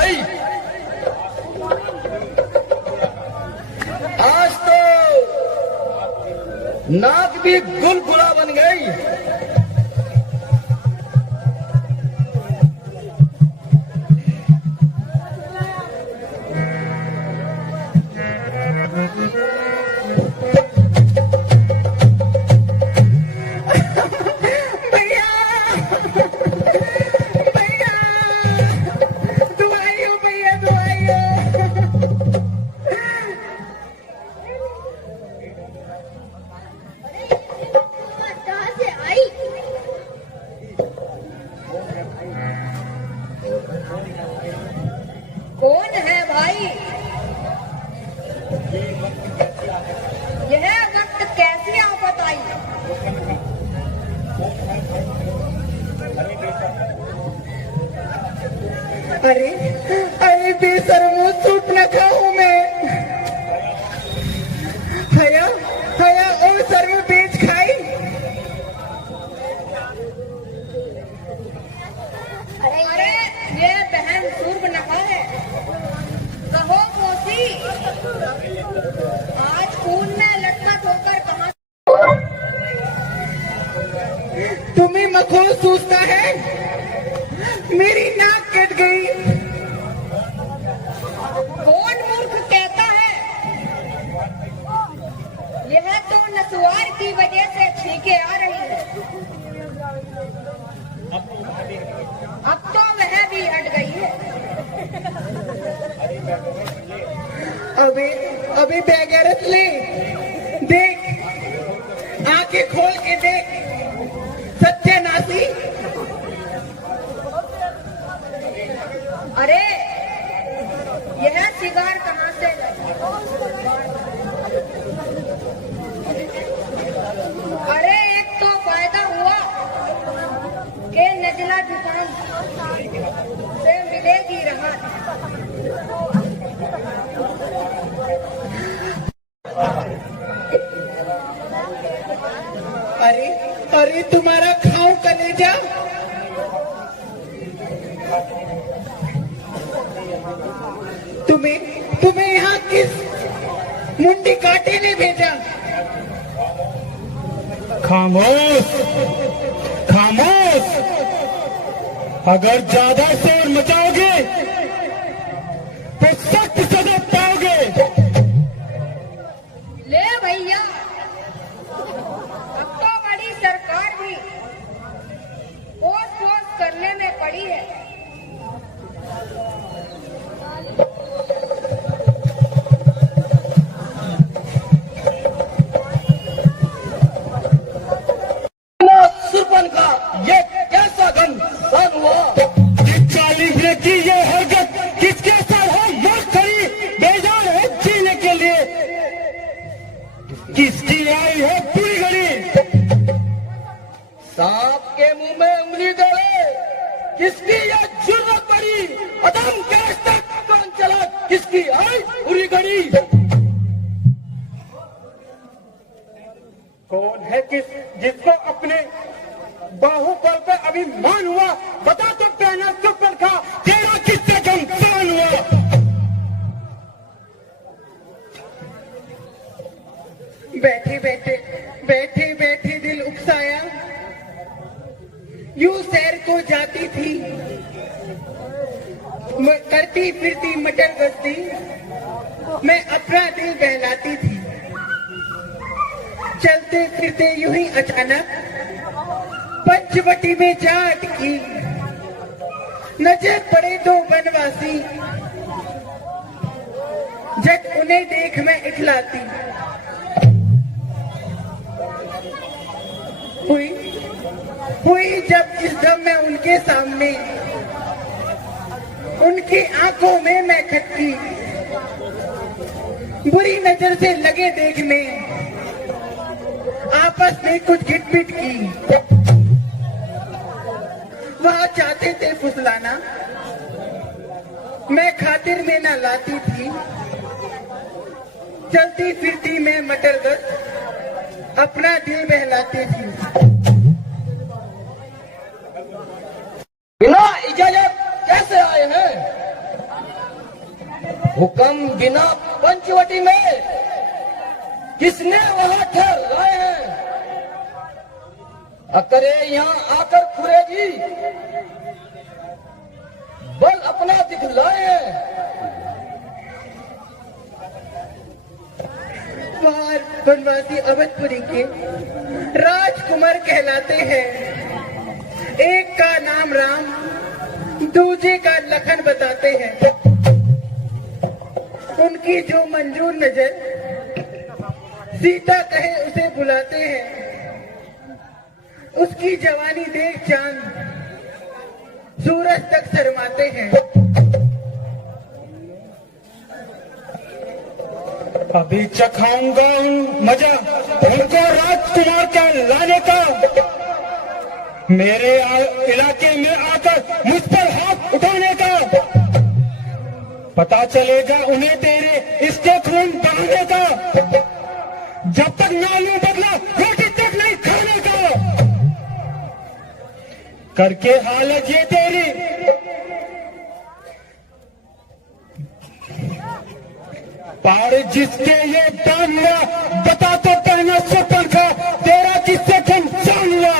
भाई, आज तो नाक भी गुलगुला बन गई। कौन है भाई? यह वक्त कैसी आफत आई? अरे अरे बेशर्मो, सूप न खाऊं मैं। हया हया और शर्म बेच खाई। अरे ये बहन सूर्प नहा है। कहो कोसी, आज खून में लटपट होकर कहाँ? तुम्हें मखौल सूझता है? मेरी नाक कट गई। कौन मूर्ख कहता है? यह तो नसवार की वजह से छींके आ रही है। अब तो वह भी हट गई है। अबे बेगैरत ले, देख, आंखें खोल के देख, सत्यानाशी। अरे यह सिगार कहाँ से लगी? अरे एक तो फायदा हुआ कि नजला दुकान से मिलेगी राहत। अरे अरे तुम्हारा खाऊं कलेजा। तुम्हें यहाँ किस मुंडी काटे ने भेजा? खामोश खामोश, अगर ज्यादा शोर मचाओगे तो सख्त सजा पाओगे। ले भैया, अब तो बड़ी सरकार भी पोस करने में पड़ी है। सुरपन का ये कैसा गंद हुआ? चालीस की ये हरकत किसके साथ है? मौत खड़ी बेजार है जीने के लिए, किसकी आई है पूरी घड़ी? सांप के मुंह में उंगली डाले, किसकी ये जुर्रत पड़ी? अदम कैश तक कौन चला, किसकी आई पूरी घड़ी? कौन है जिसको अपने बाहुबल पर अभिमान हुआ? बता तो पहना चुप रखा, तेरा किससे गमसान हुआ? बैठे बैठे दिल उकसाया। यूं सैर को जाती थी, करती फिरती मटर गश्ती, मैं अपना दिल बहलाती थी। चलते फिरते यूं ही अचानक पंचवटी में जा अटकी। नजर पड़े दो वनवासी, जट उन्हें देख मैं इखलाती। हुई जब इस दम मैं उनके सामने, उनकी आंखों में मैं खटकी। बुरी नजर से लगे देखने, आपस में कुछ गिटपिट की। वह चाहते थे फुसलाना, मैं खातिर में न लाती थी। चलती फिरती मैं मटर गश्त, अपना दिल बहलाती थी। बिना इजाजत कैसे आए हैं? हुक्म बिना पंचवटी में किसने वहां ठहराए हैं? अकरे यहाँ आकर खुरेगी बल अपना दिखलाए हैं। बाहर बनवासी अवधपुरी के राजकुमार कहलाते हैं। एक का नाम राम, दूजे का लखन बताते हैं। उनकी जो मंजूर नजर सीता कहे उसे बुलाते हैं। उसकी जवानी देख चांद सूरज तक शर्माते हैं। अभी चखाऊंगा मजा उनको राजकुमार का लाने का। मेरे इलाके में आकर मुझ पर हाथ उठाने का। पता चलेगा उन्हें तेरे इसके खून बहाने का। जब तक नालू बदला रोटी तक नहीं खाने का। करके हालत ये तेरी पार जिसके ये दान हुआ बता तो पहना सुपर का तेरा किससे कंचान हुआ।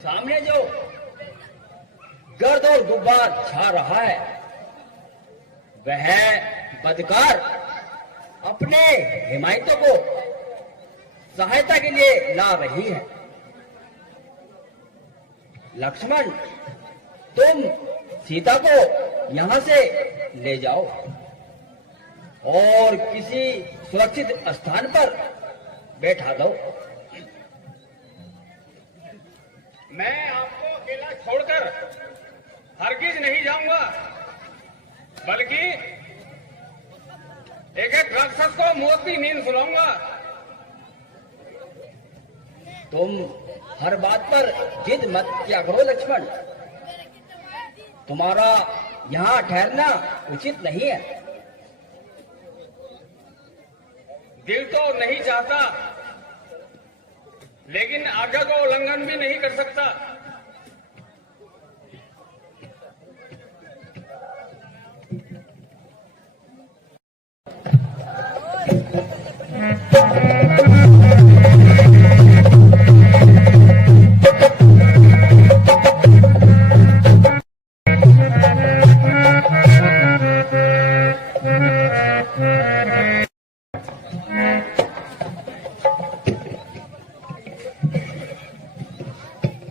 सामने जो गर्द और गुब्बार छा रहा है वह बदकार अपने हिमायतों को सहायता के लिए ला रही है। लक्ष्मण, तुम सीता को यहां से ले जाओ और किसी सुरक्षित स्थान पर बैठा दो। मैं आपको अकेला छोड़कर हरगिज नहीं जाऊंगा, बल्कि एक एक राक्षस को मौत की नींद सुनाऊंगा। तुम हर बात पर जिद मत किया करो लक्ष्मण। तुम्हारा यहाँ ठहरना उचित नहीं है। दिल तो नहीं चाहता, लेकिन आज्ञा को उल्लंघन भी नहीं कर सकता।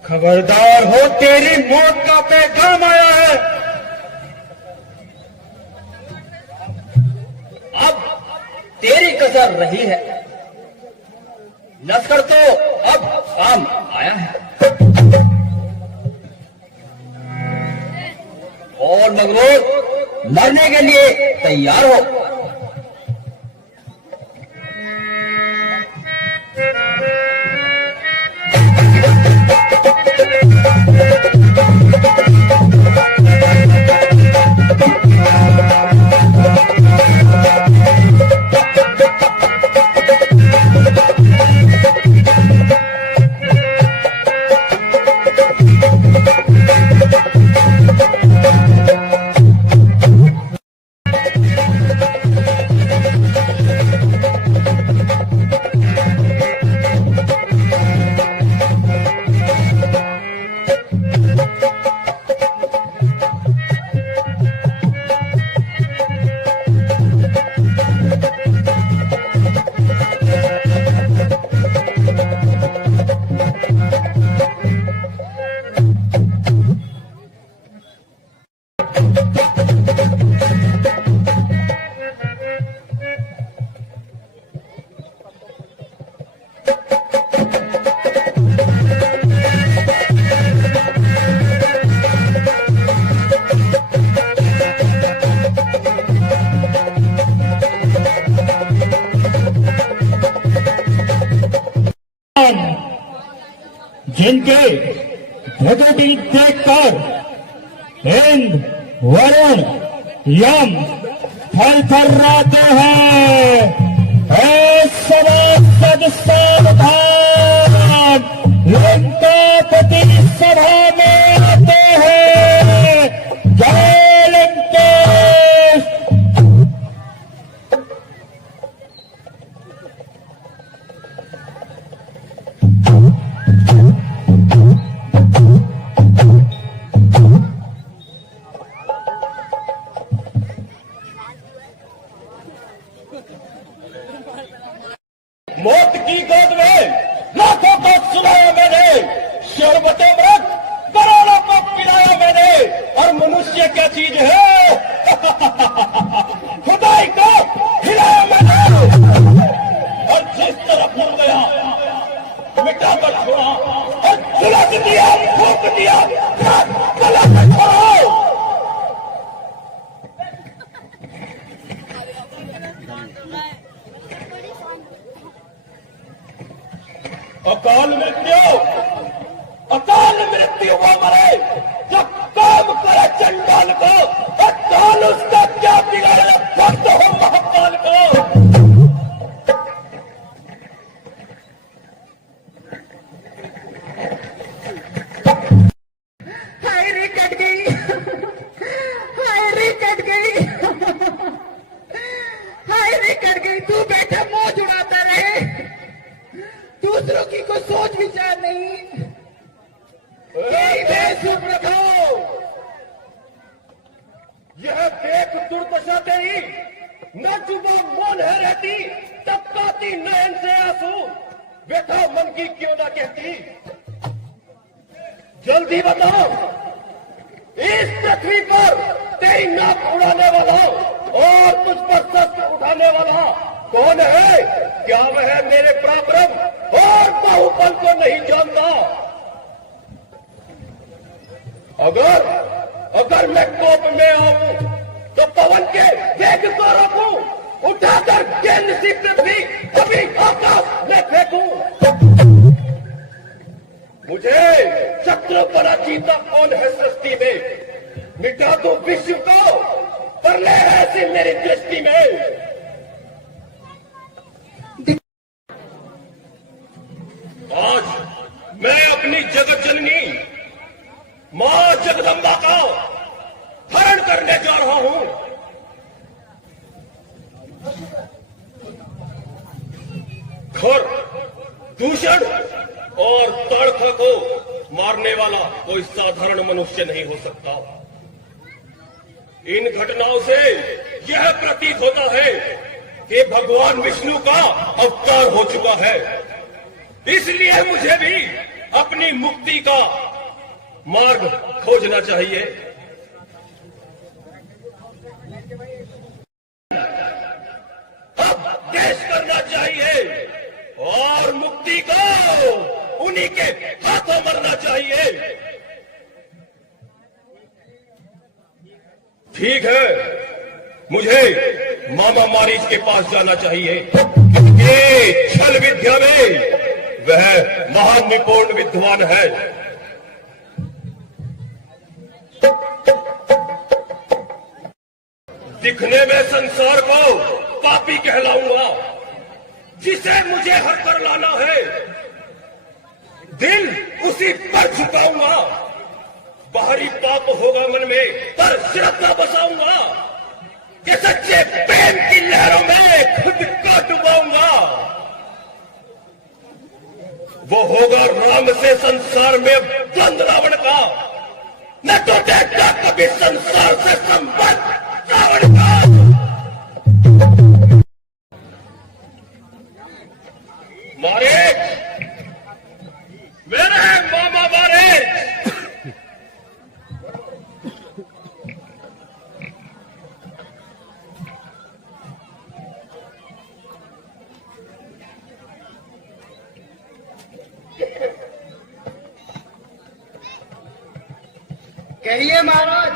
खबरदार हो, तेरी मौत का पैगाम आया है। अब तेरी कसर रही है। लश्कर तो अब काम आया है और मगरूर मरने के लिए तैयार हो। जिनके भगवती देखकर हिंद वरुण यम थर थर्राते हैं। सदा सदस्य मौत की गोद में लाखों को सुलाया मैंने, शरबते मृत करोड़ों को पिलाया मैंने, और मनुष्य क्या चीज है? खुदाई को हिलाया मैंने, और जिस तरफ मुड़ गया मिटा कर छोड़ा, और झुलस दिया, फूंक दिया, गला से छोड़ा। अकाल मृत्यु वो मरे जब काम करे चंडाल को, अकाल उसका क्या बिगाड़े भक्त हो महाकाल को। हाय रे कट गई, हाय रे कट गई, हाय रे कट गई। तू बैठा मौज उड़ाता रहे, दूसरों की कोई सोच विचार नहीं। चुप रखो, यह देख दुर्दशा तेरी न जुबान मौन है रहती, तब काती नयन से आंसू, व्यथा मन की क्यों ना कहती। जल्दी बताओ, इस पृथ्वी पर तेरी नाक उड़ाने वाला और तुझ पर शस्त्र उठाने वाला कौन है? क्या वह मेरे पराक्रम और बाहुबल को नहीं जानता? अगर मैं कोप में आऊं तो पवन के वेग को रोकूं, उठाकर गेंद सी पृथ्वी अभी आकाश में फेंकूं। मुझे शत्रु बड़ा जीता कौन है सृष्टि में? मिटा दूं विश्व को, पर ले ऐसी मेरी दृष्टि में। आज मैं अपनी जगत जननी मां जगदम्बा का हरण करने जा रहा हूं। खर, दूषण और तड़खा को मारने वाला कोई साधारण मनुष्य नहीं हो सकता। इन घटनाओं से यह प्रतीत होता है कि भगवान विष्णु का अवतार हो चुका है। इसलिए मुझे भी अपनी मुक्ति का मार्ग खोजना चाहिए। अब देश करना चाहिए और मुक्ति को उन्हीं के हाथों मरना चाहिए। ठीक है, मुझे मामा मारीच के पास जाना चाहिए। ये छल विद्या में वह महान निपुण विद्वान है। दिखने में संसार को पापी कहलाऊंगा, जिसे मुझे हर कर लाना है। दिल उसी पर झुकाऊंगा, बाहरी पाप होगा मन में, पर श्रद्धा बसाऊंगा कि सच्चे प्रेम की लहरों में खुद को डुबाऊंगा। वो होगा राम से संसार में द्वंद रावण का, न तो देखता कभी संसार से संबंध रावण का। मारे मेरे मामा मारे, कहिए महाराज,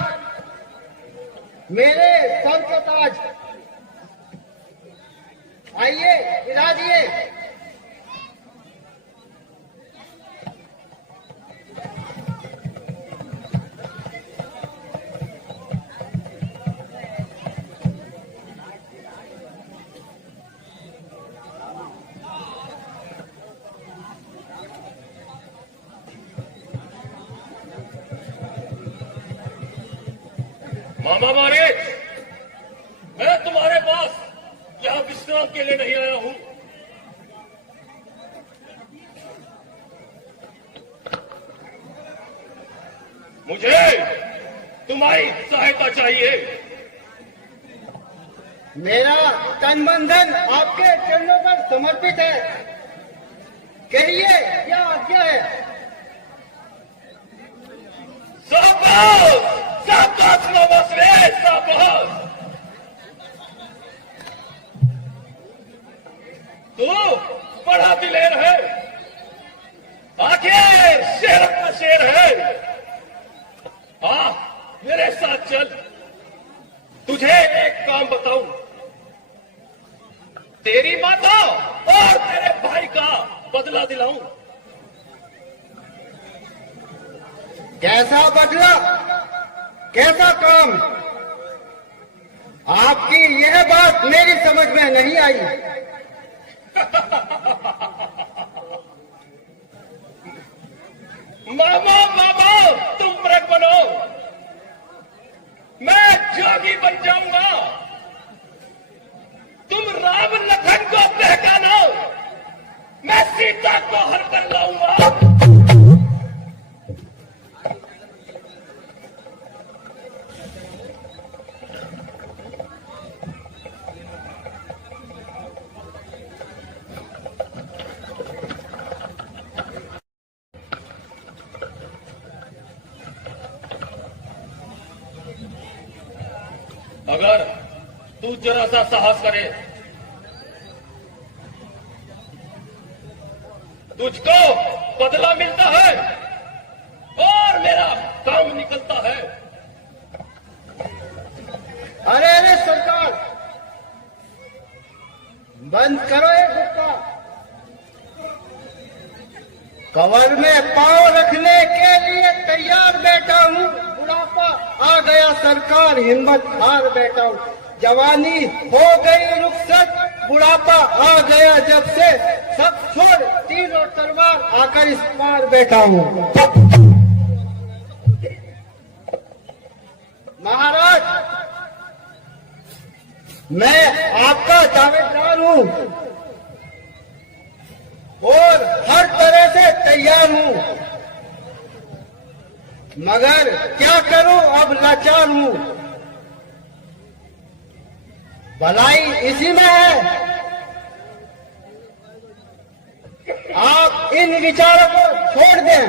मेरे सर के ताज, आइए विराजिए। मामा मारे, मैं तुम्हारे पास यहां विश्राम के लिए नहीं आया हूं। मुझे तुम्हारी सहायता चाहिए। मेरा तन मन धन आपके चरणों पर समर्पित है। कहिए क्या आज्ञा है? शाबाश, शाबाश नवाज रे, शाबाश। तू बड़ा दिलेर है, आखिर शेर का शेर है। आ मेरे साथ चल, तुझे एक काम बताऊं। तेरी माता और तेरे भाई का बदला दिलाऊं। कैसा बदला, कैसा काम? आपकी यह बात मेरी समझ में नहीं आई। मामा मामा, तुम मृग बनो, मैं जोगी बन जाऊंगा। तुम राम लखन को पहचानो, मैं सीता को हर कर लाऊंगा। अगर तू जरा सा साहस करे, तुझको बदला मिलता है और मेरा काम निकलता है। अरे अरे सरकार, बंद करो ये गुप्ता। कवर में पांव रखने के लिए तैयार बैठा हूँ। बुढ़ापा आ गया सरकार, हिम्मत हार बैठा हूँ। जवानी हो गई रुखसत, बुढ़ापा आ गया जब से, सब छोड़ तीर और तलवार आकर इस पार बैठा हूँ। महाराज, मैं आपका दावेदार हूँ और हर तरह से तैयार हूँ, मगर क्या करूं, अब लाचार हूं। भलाई इसी में है। आप इन विचारों को छोड़ दें।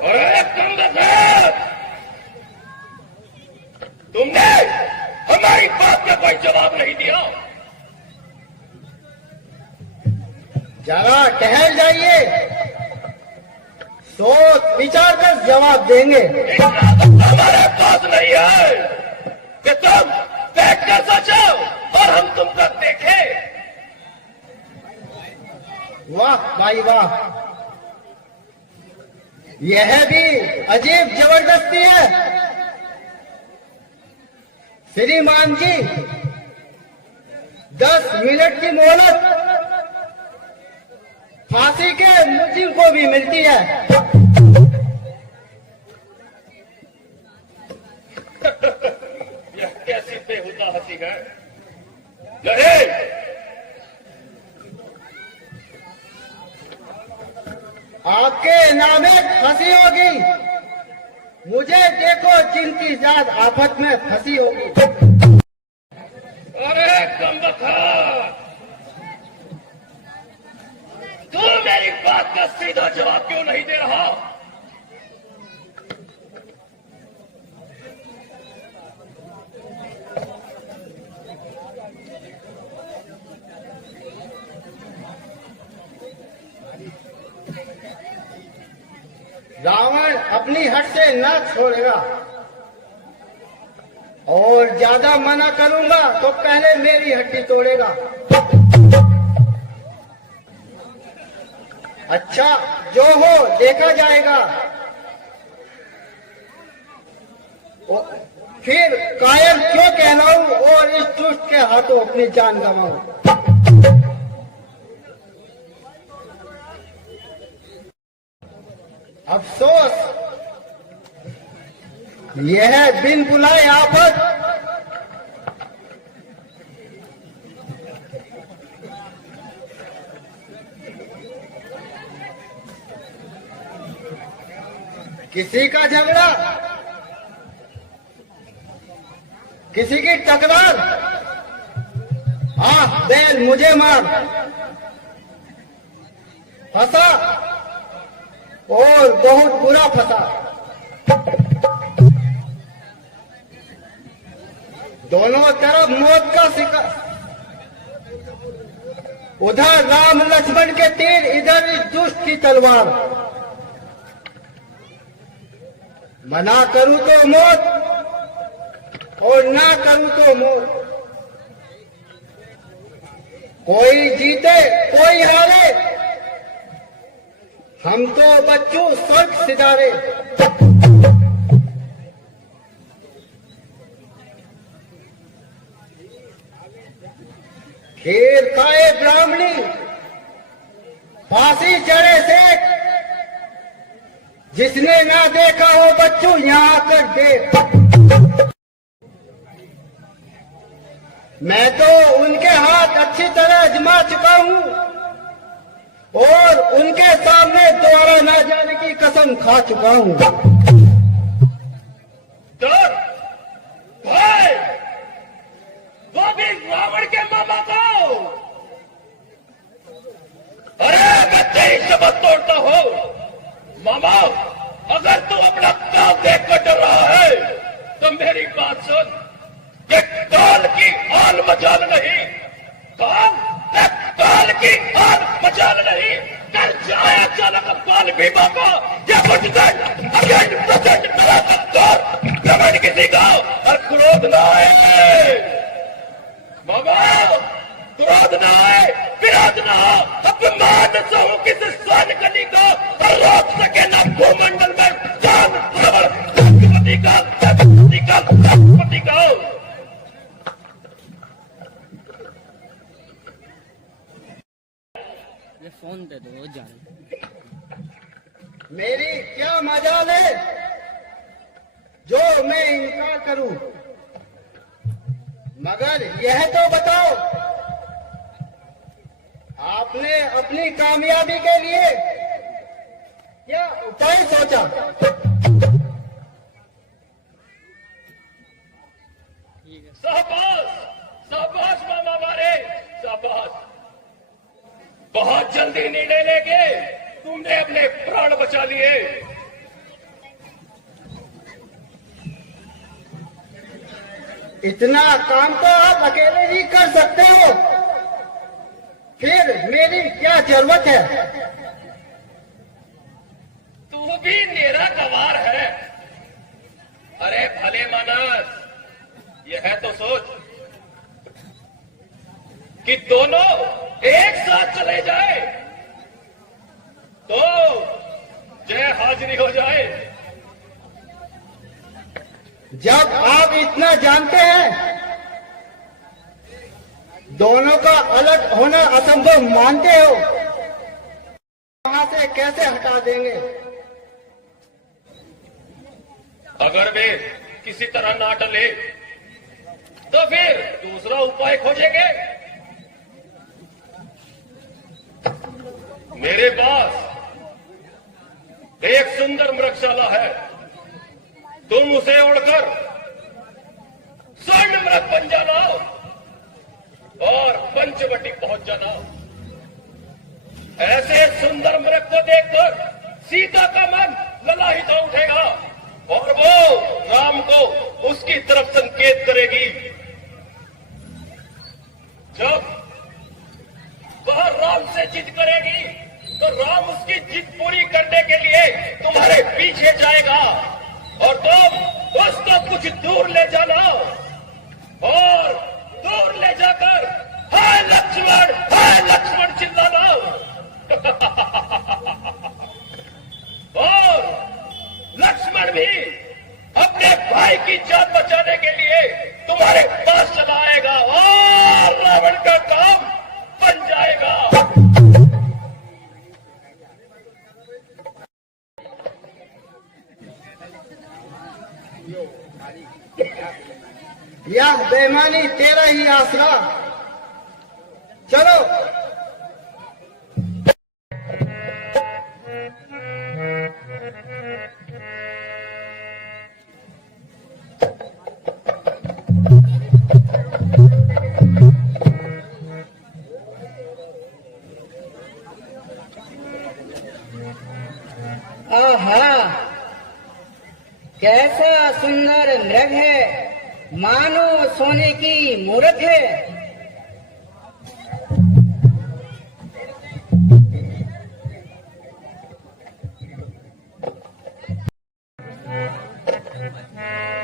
अरे कंगन, तुमने हमारी बात का कोई जवाब नहीं दिया। जरा टहल जाइए, सोच विचार कर जवाब देंगे। हमारे पास नहीं है कि तुम बैठ कर सोचो और हम तुमको देखें। वाह भाई वाह, यह भी अजीब जबरदस्ती है। श्रीमान जी, 10 मिनट की मोहलत फांसी के मुलजिम को भी मिलती है। यह कैसी बेहुदा हंसी है? नहीं, आपके नाम में फंसी होगी। मुझे देखो जिनकी जात आफत में फंसी होगी। अरे कमबख्त, तू मेरी बात का सीधा जवाब क्यों नहीं दे रहा? रावण अपनी हट से न छोड़ेगा, और ज्यादा मना करूंगा तो पहले मेरी हड्डी तोड़ेगा। अच्छा, जो हो देखा जाएगा। फिर कायल क्यों कहलाऊं और इस दुष्ट के हाथों अपनी जान गंवाऊं। अफसोस, यह बिन बुलाए आफत किसी का झगड़ा, किसी की टकरार, हाँ बैल मुझे मार, फंसा और बहुत बुरा फंसा। दोनों तरफ मौत का शिकार, उधर राम लक्ष्मण के तीर, इधर इस दुष्ट की तलवार। मना करूं तो मौत और ना करूं तो मौत। कोई जीते कोई हारे, हम तो बच्चों स्वर्ग सितारे। खीर खाए ब्राह्मणी, फांसी चढ़े सेठ, जिसने ना देखा हो बच्चों यहाँ आकर देख। मैं तो उनके हाथ अच्छी तरह आजमा चुका हूँ और उनके सामने दोबारा ना जाने की कसम खा चुका हूँ। डर भाई, वो भी रावण के मामा को। अरे मैं तेरी शपथ तोड़ता हूँ मामा, अगर तू अपना काम देख कर डर रहा है तो मेरी बात सुन। ये काल की आन मचाल नहीं, काल की आन मचाल नहीं। कर जाए अचानक काल भीमा को, या कुछ दंड अखंड प्रचंड मेरा सत्कार प्रबंध किसी का और क्रोध न आए मामा, क्रोध न आए, विरोध न हो, अपमान सहू किसी स्वान कली को और रोक सके न भूमंडल में जान राष्ट्रपति का राष्ट्रपति का। ये फोन दे दो जान। मेरी क्या मजाल है जो मैं इनकार करूं, मगर यह तो बताओ आपने अपनी कामयाबी के लिए क्या उपाय सोचा? शाबाश शाबाश मामा मारे, शाबाश। बहुत जल्दी निर्णय लेके तुमने अपने प्राण बचा लिए। इतना काम तो आप अकेले ही कर सकते हो, फिर मेरी क्या जरूरत है? तू भी मेरा गवार है। अरे भले मानस, यह तो सोच कि दोनों एक साथ चले जाए तो जय हाजिरी हो जाए। जब आप इतना जानते हैं, दोनों का अलग होना असंभव मानते हो, वहां से कैसे हटा देंगे? अगर वे किसी तरह ना टले तो फिर दूसरा उपाय खोजेंगे। मेरे पास एक सुंदर मृगशाला है, तुम उसे उड़कर स्वर्ण मृग बन जाना और पंचवटी पहुंच जाना। ऐसे सुंदर मृग को देखकर सीता का मन ललाहित हो उठेगा और वो राम को उसकी तरफ संकेत करेगी। जब वह राम से जिद करेगी तो राम उसकी जिद पूरी करने के लिए तुम्हारे पीछे जाएगा और तुम उसको कुछ दूर ले जाना और दूर ले जाकर हाय लक्ष्मण चिल्लाना। और लक्ष्मण भी अपने भाई की जान बचाने के लिए तुम्हारे पास चला आएगा और रावण का काम बन जाएगा। यह बेईमानी तेरा ही आसरा। चलो सुंदर मृग है, मानो सोने की मूरत है।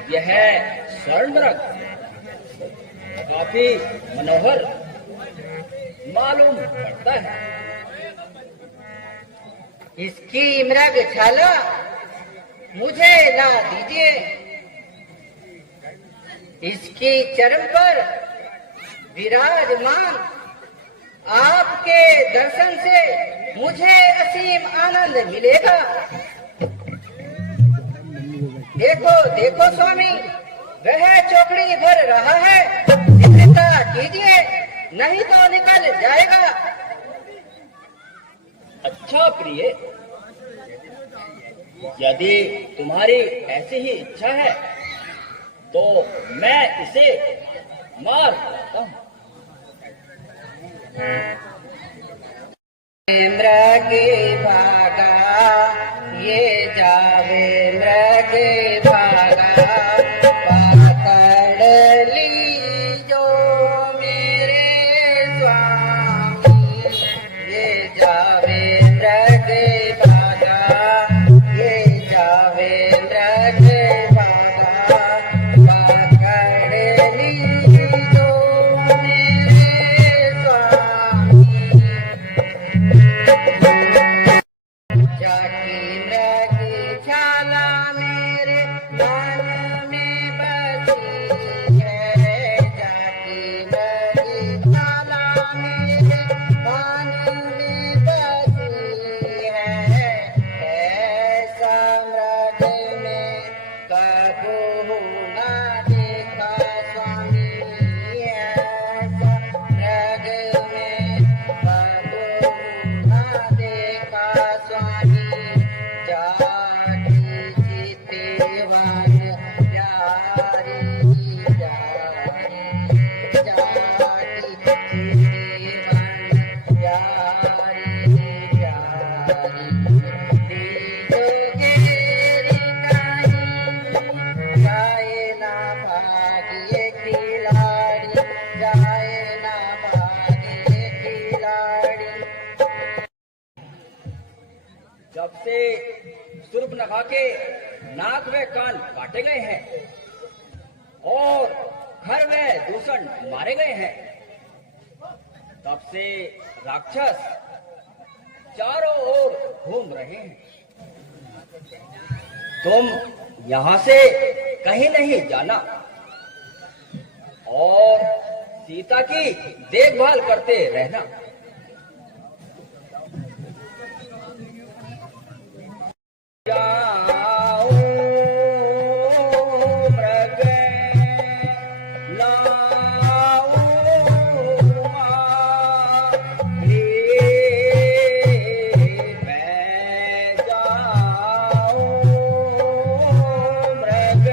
यह स्वर्ण मृग काफी मनोहर मालूम पड़ता है। इसकी मृग छाला मुझे ला दीजिए। इसकी चरण पर विराजमान आपके दर्शन से मुझे असीम आनंद मिलेगा। देखो देखो स्वामी, वह चौकड़ी भर रहा है, चिंता कीजिए नहीं तो निकल जाएगा। अच्छा प्रिय, यदि तुम्हारी ऐसी ही इच्छा है तो मैं इसे मार सकता हूँ। मृग भागा ये जावे, मृग भागा पकड़ ली जो मेरे स्वामी। ये जावे मृग भागा, ये जावे मृग भागा पकड़ ली जो मेरे स्वामी। जाकी मृग छाला मेरे मन में बसी है, जाकी मृग छाला मेरे मन में बसी है। ऐसा मृग में कबू ना देखा स्वामी, ऐसा मृग में कबू ना देखा स्वामी। जाकी जीतेवन प्यारी जाकी, जाकी जीतेवन प्यारी प्यारी। दीजो घेरी कहीं जाए ना भागिए खिलाड़ी, जाए ना भागिए खिलाड़ी। जब से सूर्पनखा के नाक व कान काटे गए हैं और घर व दूषण मारे गए हैं, तब से राक्षस चारों ओर घूम रहे हैं। तुम यहाँ से कहीं नहीं जाना और सीता की देखभाल करते रहना। जाओ मृग लाओ माली, मैं जाओ मृग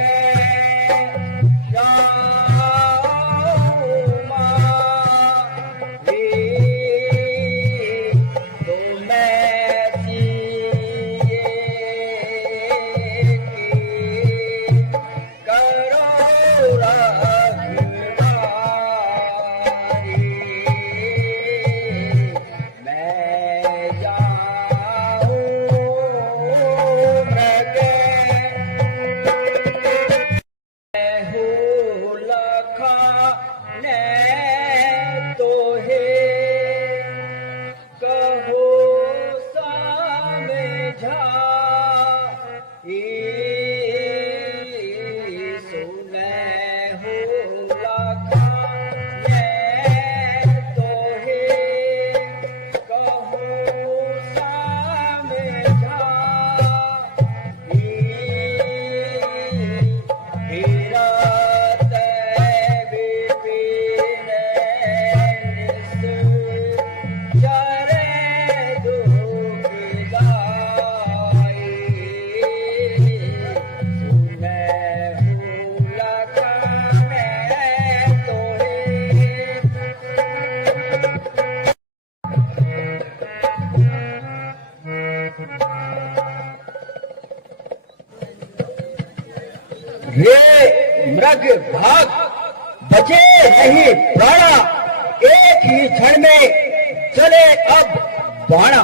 लाओ माली। तो मैं मृग भाग बचे नहीं प्राणा, एक ही क्षण में चले अब बाणा।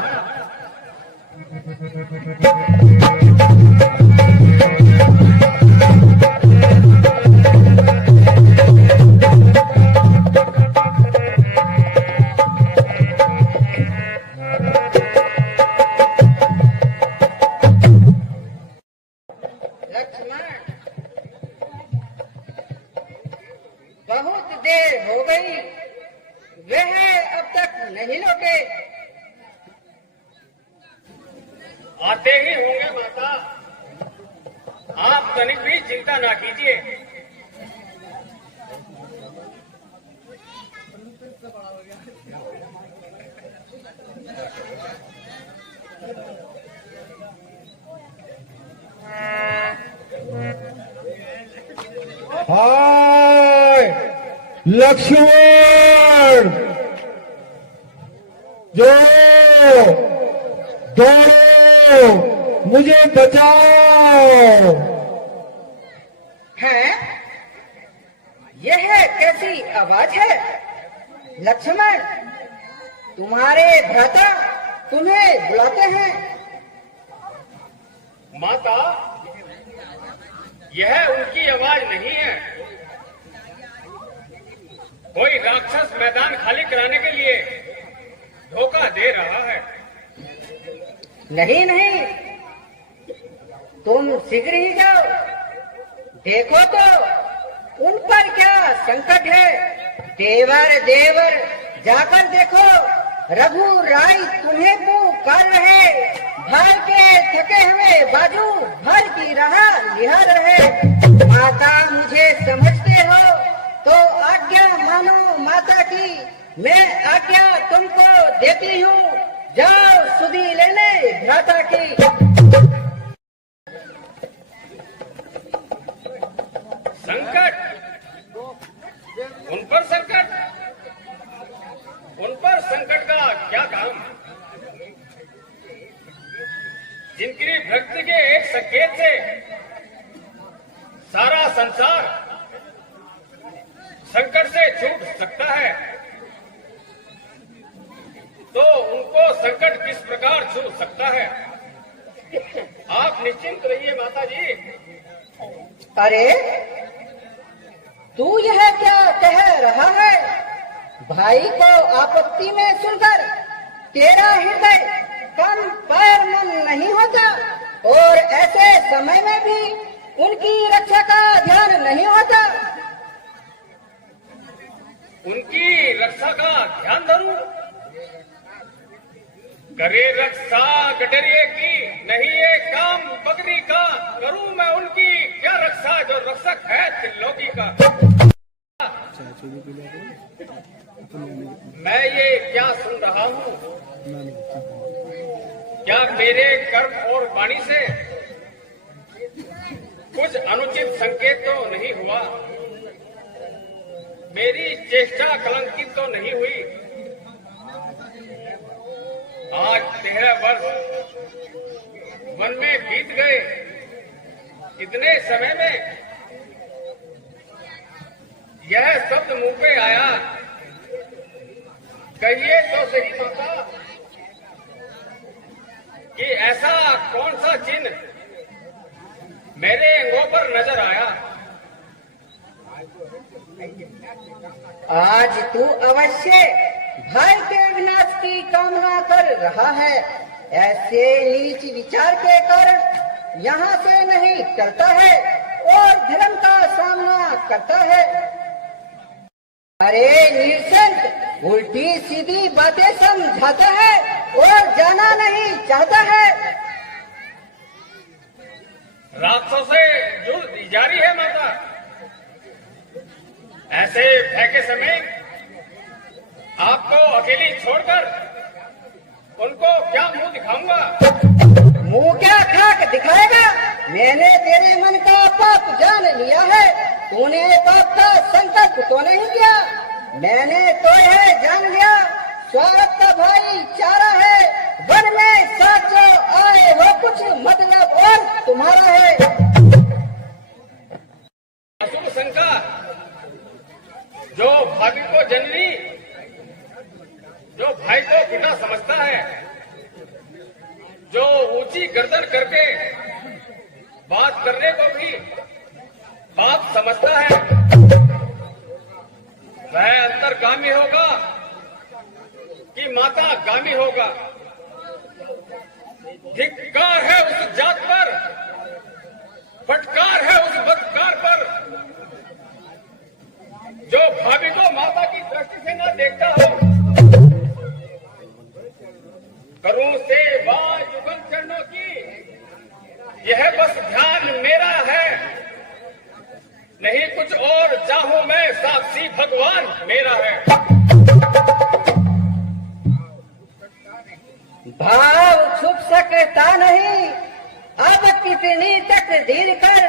लक्ष्मण, बहुत देर हो गई, वह अब तक नहीं लौटे। आते ही होंगे माता, आप तनिक भी चिंता ना कीजिए। हाय लक्ष्मण, जो दौड़ो, मुझे बचाओ। हैं? यह कैसी आवाज है? लक्ष्मण, तुम्हारे भ्राता तुम्हें बुलाते हैं। माता, यह उनकी आवाज नहीं है। कोई राक्षस मैदान खाली कराने के लिए धोखा दे रहा है। नहीं नहीं, तुम शीघ्र ही जाओ, देखो तो उन पर क्या संकट है। देवर देवर जाकर देखो, रघु राय तुम्हें पुकार रहे, भाई के थके हुए बाजू भर की रहा निहार रहे। माता मुझे समझते हो तो आज्ञा मानो माता की, मैं आज्ञा तुमको देती हूँ, जाओ सुधी लेने भ्राता की। संकट, उन पर संकट, उन पर संकट का क्या काम? जिनकी भक्ति के एक संकेत से सारा संसार संकट से छूट सकता है, तो उनको संकट किस प्रकार छू सकता है? आप निश्चिंत रहिए माता जी। अरे तू यह क्या कह रहा है? भाई को आपत्ति में सुनकर तेरा हृदय कम पैर मन नहीं होता, और ऐसे समय में भी उनकी रक्षा का ध्यान नहीं होता। उनकी रक्षा का ध्यान धरूं? करे रक्षा गडरिए की, नहीं ये काम बकरी का। करूं मैं उनकी क्या रक्षा जो रक्षक है त्रिलोकी का। मैं ये क्या सुन रहा हूँ? क्या मेरे कर्म और वाणी से कुछ अनुचित संकेत तो नहीं हुआ? मेरी चेष्टा कलंकित तो नहीं हुई? आज 13 वर्ष वन में बीत गए, इतने समय में यह शब्द मुंह पे आया। कहिए तो सही माता कि ऐसा कौन सा चिन्ह मेरे अंगों पर नजर आया? आज तू अवश्य भाई के विनाश की कामना कर रहा है। ऐसे नीच विचार के कारण यहाँ से नहीं टलता है और धर्म का सामना करता है। अरे निरसंत, उल्टी सीधी बातें समझाता है और जाना नहीं चाहता है। राक्षसों से जुड़ जारी है माता। ऐसे फेंके समय आपको अकेली छोड़कर उनको क्या मुंह दिखाऊंगा? मुंह क्या खाक दिखाएगा? मैंने तेरे मन का पाप जान लिया है, तूने पाप का संकल्प तो नहीं किया। मैंने तो यह जान लिया स्वार्थ का भाई चारा है, वन में साथ जो आए हो कुछ मतलब और तुम्हारा है। जननी जो भाई को पिता समझता है, जो ऊंची गर्दन करके बात करने को भी बाप समझता है, वह अंतर्गामी होगा कि माता गामी होगा। धिक्कार है उस जात पर, फटकार है उस बदकार पर, जो भाभी को माता की दृष्टि से न देखता हो। करूं सेवा युगल चरणों की, यह बस ध्यान मेरा है, नहीं कुछ और चाहूं मैं, साक्षी भगवान मेरा है। भाव छुप सकता नहीं, अब कितनी तकदीर कर,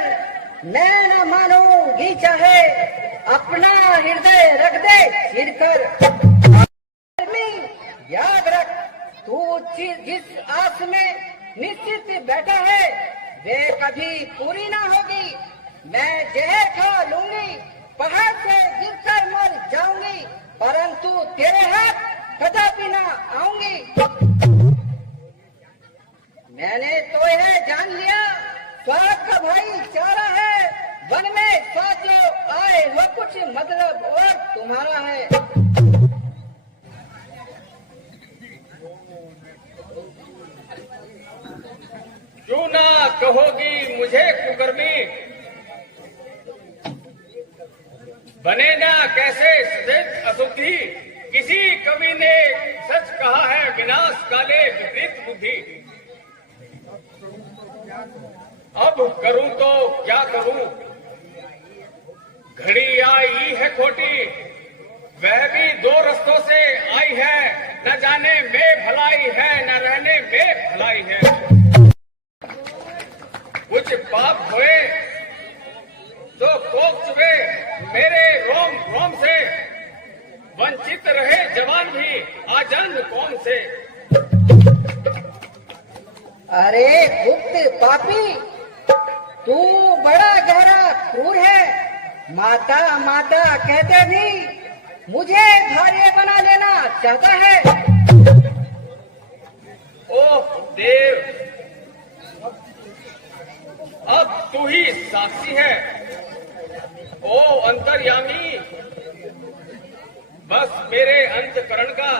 मैं न मानूंगी चाहे अपना हृदय रख दे सिर कर। याद रख, तू जिस आस में निश्चित बैठा है वे कभी पूरी ना होगी। मैं जहर खा लूंगी, पहाड़ से गिरकर मर जाऊंगी, परंतु तेरे हाथ कदापि ना आऊंगी। मैंने तो यह जान लिया, स्वार्थ का भाईचारा है, वन में साथ जो आए वो कुछ मतलब और तुम्हारा है। क्यों ना कहोगी मुझे कुकर्मी, बने ना कैसे सदैव अशुद्धि। किसी कवि ने सच कहा है, विनाश काले विपरीत बुद्धि। अब करूं तो क्या करूं, घड़ी आई है खोटी, वह भी दो रस्तों से आई है, न जाने में भलाई है न रहने में भलाई है। कुछ पाप हुए तो कोप चुके मेरे रोम रोम से, वंचित रहे जवान भी आजान कौम से। अरे गुप्त पापी, तू बड़ा गहरा क्रूर है। माता माता कहते भी मुझे धार्य बना लेना चाहता है। ओह देव, अब तू ही साक्षी है। ओ अंतर्यामी, बस मेरे अंतकरण का,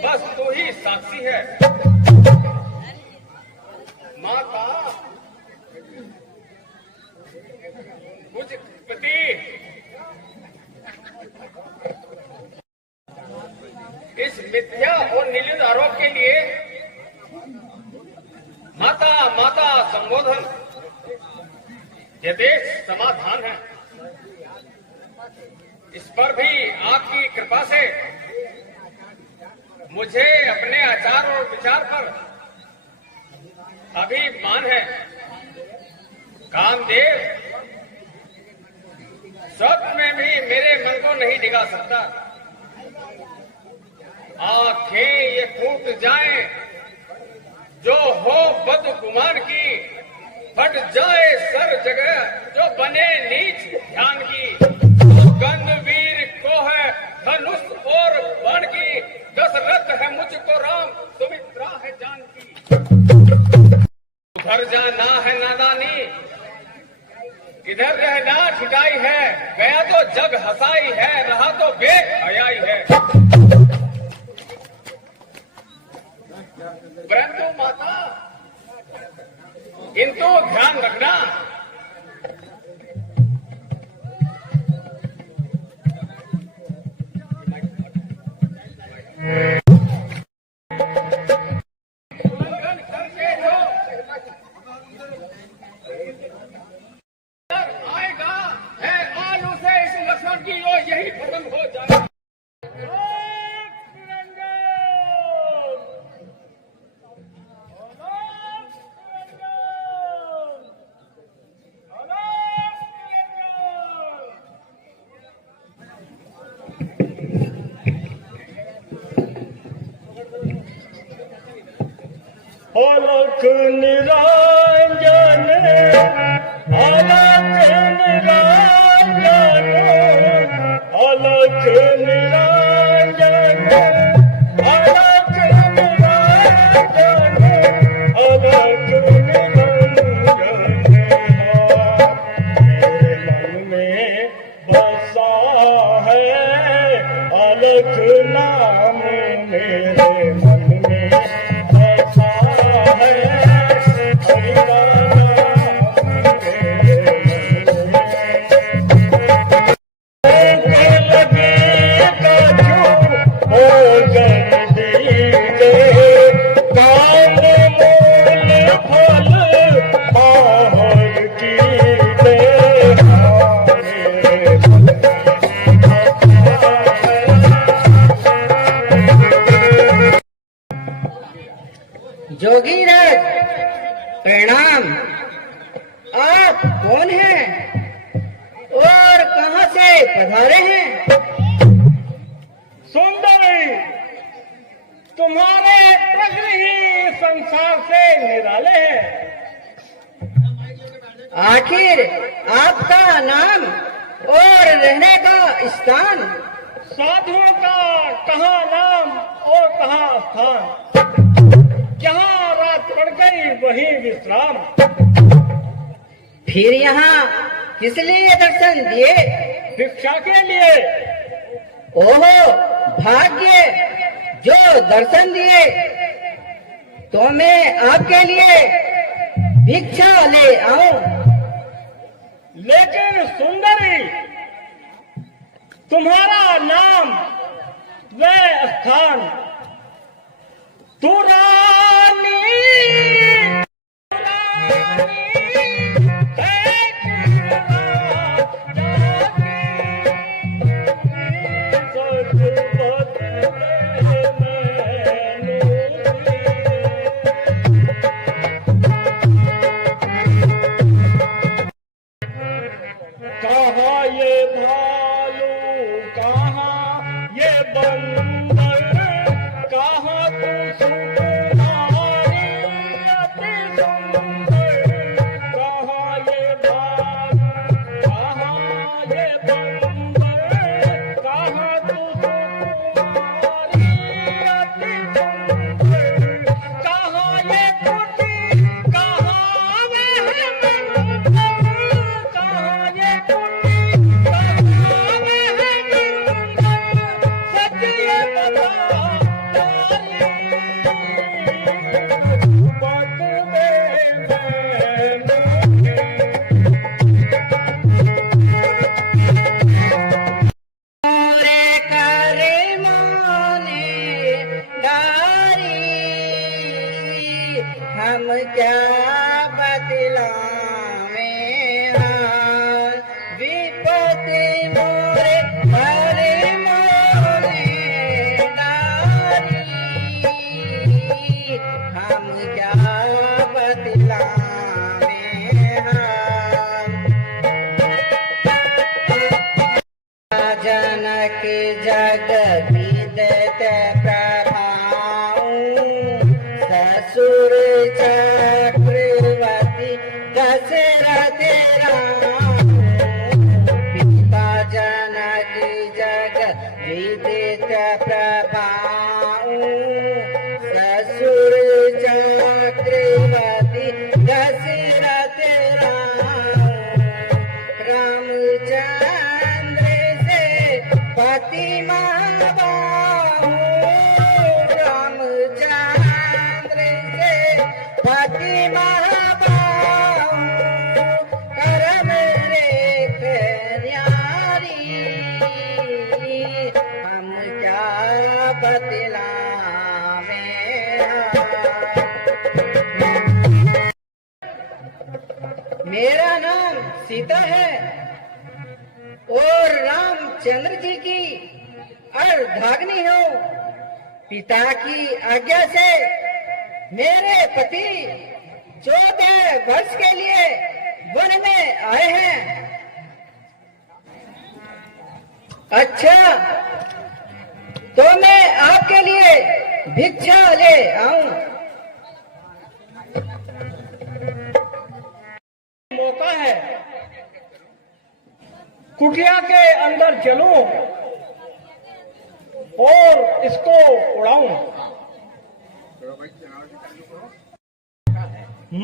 बस तू ही साक्षी है। माता कुछ पति इस मिथ्या और निर्लज आरोप के लिए माता माता संबोधन यथेष्ट समाधान है। इस पर भी आपकी कृपा से मुझे अपने आचार और विचार पर अभिमान है। कामदेव स्वप्न में भी मेरे मन को नहीं डिगा सकता। आंखें ये फूट जाएं जो हो बदगुमान की, फट जाए सर जगह जो बने नीच ध्यान की। गंधवीर को है धनुष और बाण की, दशरथ है मुझको राम, सुमित्रा है जानकी। उधर जाना है नादानी, इधर रहना ठिकाई है, गया तो जग हंसाई है, रहा तो बेहयाई है। परंतु माता किंतु ध्यान रखना, उल्लंघन करके जो आएगा है आलू से इस लक्ष्मण की ओर यही खत्म हो जाए। अलख निरंजन, अलख निरंजन, अलख एक नाम मेरे मन में ऐसा है, हरि का नाम मेरे मन में लगे कछु हो जल्दी दे, काम मूल फल बाहर की दे, हमारे मन में जोगीराज प्रणाम। आप कौन हैं और कहां से पधारे हैं? सुंदरी, तुम्हारे प्रश्न ही संसार से निराले हैं। आखिर आपका नाम और रहने का स्थान? साधुओं का कहाँ नाम और कहाँ स्थान, जहाँ रात पड़ गई वहीं विश्राम। फिर यहाँ किस लिए दर्शन दिए? भिक्षा के लिए। ओहो भाग्य, जो दर्शन दिए। तो मैं आपके लिए भिक्षा ले आऊं। लेकिन सुंदरी, तुम्हारा नाम व स्थान, तू रानी कहाँ ये भालू, कहाँ ये बंदर, कहाँ तू सुकुमारी अति सुंदर, कहाँ ये भालू, कहाँ ये बंदर, कहाँ तू सुकुमारी अति सुंदर, कहाँ ये कुटी, कहाँ वह बंदर, कहाँ ये कुटी, कहाँ वह बंदर, सच ये बता मोरे करे मोने डारी, हम क्या बतलावें हाल। विपत्ति मोरे करे मोने डारी, हम क्या बतलावें हाल। जनक जग विदित प्रभाऊ, ससुर चक्रवर्ती दशरथ राम। पिता जनक जग विदित प्रभाऊ, ससुर चक्रवर्ती दशरथ राम। रामचंद्र से पति महाबाहु, रामचंद्र से पति महाबाहु, करम रेख न्यारी, हम क्या बतलावें हाल। मेरा नाम सीता है और रामचंद्र जी की अर्धाग्नि हूँ। पिता की आज्ञा से मेरे पति 14 वर्ष के लिए वन में आए हैं। अच्छा, तो मैं आपके लिए भिक्षा ले आऊं। मौका है, कुटिया के अंदर चलूं और इसको उड़ाऊं।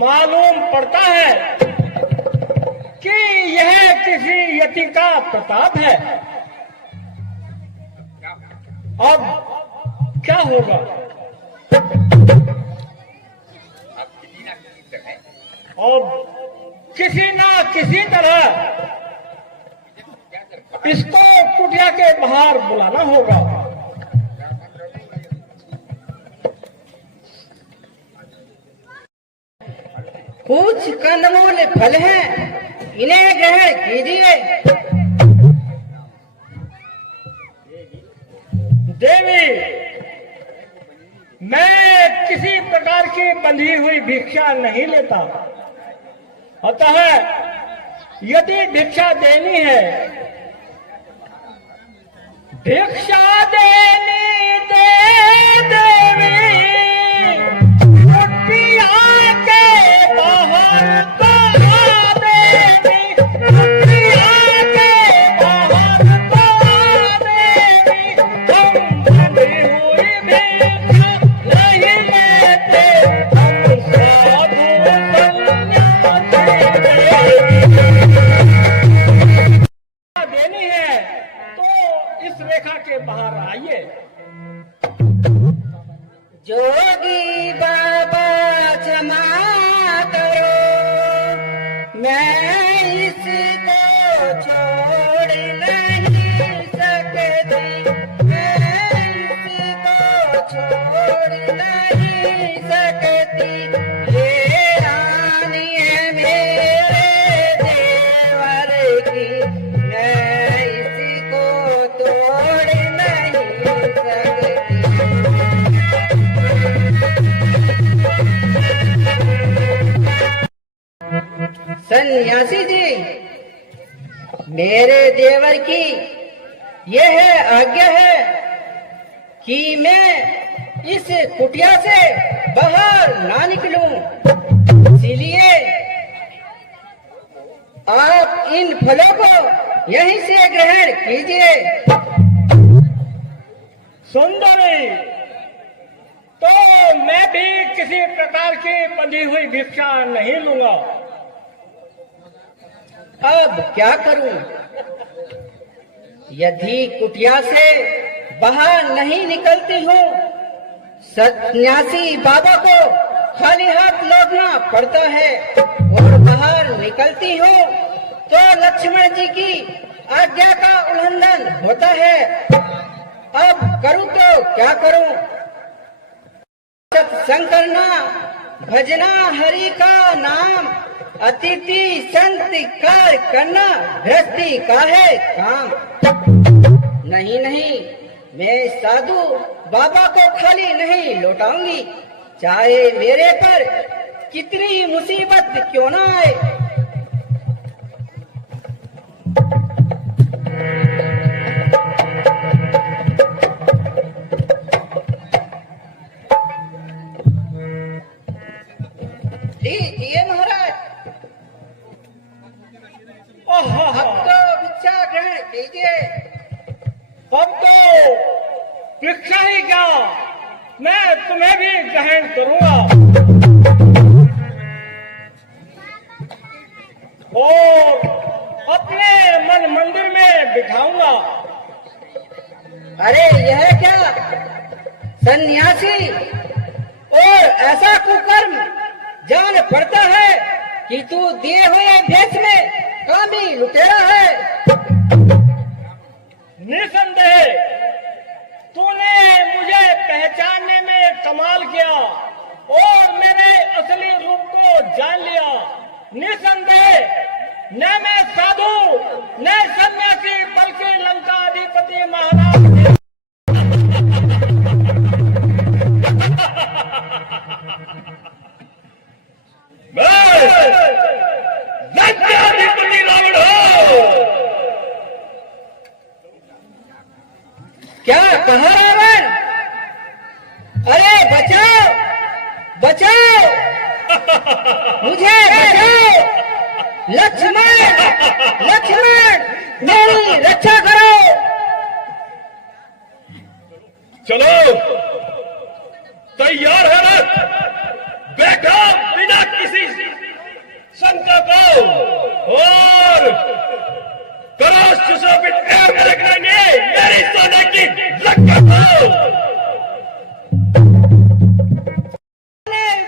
मालूम पड़ता है कि यह किसी यति का प्रताप है। अब क्या होगा? अब किसी ना किसी तरह इसको कुटिया के बाहर बुलाना होगा। कुछ कंदमूल फल हैं, इन्हें ग्रहण कीजिए। देवी, मैं किसी प्रकार की बंधी हुई भिक्षा नहीं लेता, अतः यदि भिक्षा देनी है, भिक्षा देनी दे देवी, कुटिया के बाहर तो आ देवी, कुटिया के बाहर तो आ देवी, हम बंधी हुई भिक्षा नहीं लेते, हम साधु देनी है तो इस रेखा के बाहर आइए। जोगी बाबा क्षमा करो, मैं इसको छोड़ नहीं सकती, मैं इसको छोड़ नहीं सकती, ये रानी है मेरे देवर की, मैं इसको तोड़ नहीं सकती। सन्यासी जी, मेरे देवर की यह आज्ञा है कि मैं इस कुटिया से बाहर ना निकलूं, इसलिए आप इन फलों को यहीं से ग्रहण कीजिए। सुंदरी, तो मैं भी किसी प्रकार की बंधी हुई भिक्षा नहीं लूंगा। अब क्या करूं? यदि कुटिया से बाहर नहीं निकलती हूँ, सन्यासी बाबा को खाली हाथ लौटना पड़ता है, और बाहर निकलती हूँ तो लक्ष्मण जी की आज्ञा का उल्लंघन होता है। अब करूं तो क्या करूं? सत्संग करना, भजना हरि का नाम, अतिथि संस्कार करना गृहस्थी का है काम। नहीं नहीं, मैं साधु बाबा को खाली नहीं लौटाऊंगी, चाहे मेरे पर कितनी मुसीबत क्यों ना आए। लीजिए महाराज, अब तो भिक्षा ग्रहण कीजिए। अब तो भिक्षा ही क्या, मैं तुम्हें भी ग्रहण करूंगा और अपने मन मंदिर में बिठाऊंगा। अरे यह क्या सन्यासी, और ऐसा कुकर्म जान पड़ता है कि तू दिए हुए भेष में कामी लुटेरा है। निसंदेह तूने मुझे पहचानने में कमाल किया और मेरे असली रूप को जान लिया। निसंदेह न मैं साधु न सन्यासी बल्कि लंकाधिपति महाराज लंकाधिपति रावण हो। क्या कहा रावण? अरे बचाओ बचाओ, मुझे बचाओ, लक्ष्मण लक्ष्मण, मेरी रक्षा करो।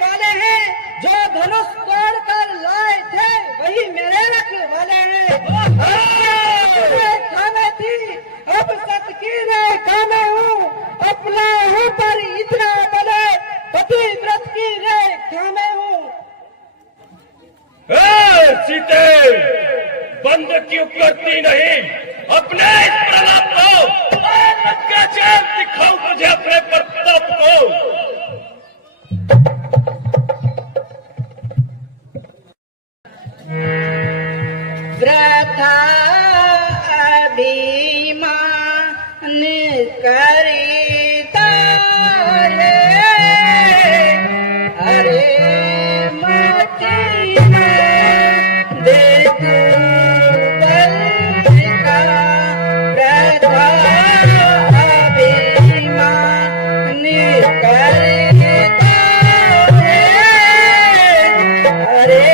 वाले हैं जो धनुष तोड़ कर लाए थे वही मेरे रखवाले हैं। खाने थी अब सत की रेखा में हूँ, अपना हूँ पर इतना बड़े पति व्रत की रेखा में हूँ। सीते बंद क्यों करती नहीं अपने इस प्रलाप को? क्या चैन दिखाऊं तुझे अपने प्रताप को? व्रथा अभिमान करिता रे, अरे मति दे तू बल का। व्रथा अभिमान करिता रे, अरे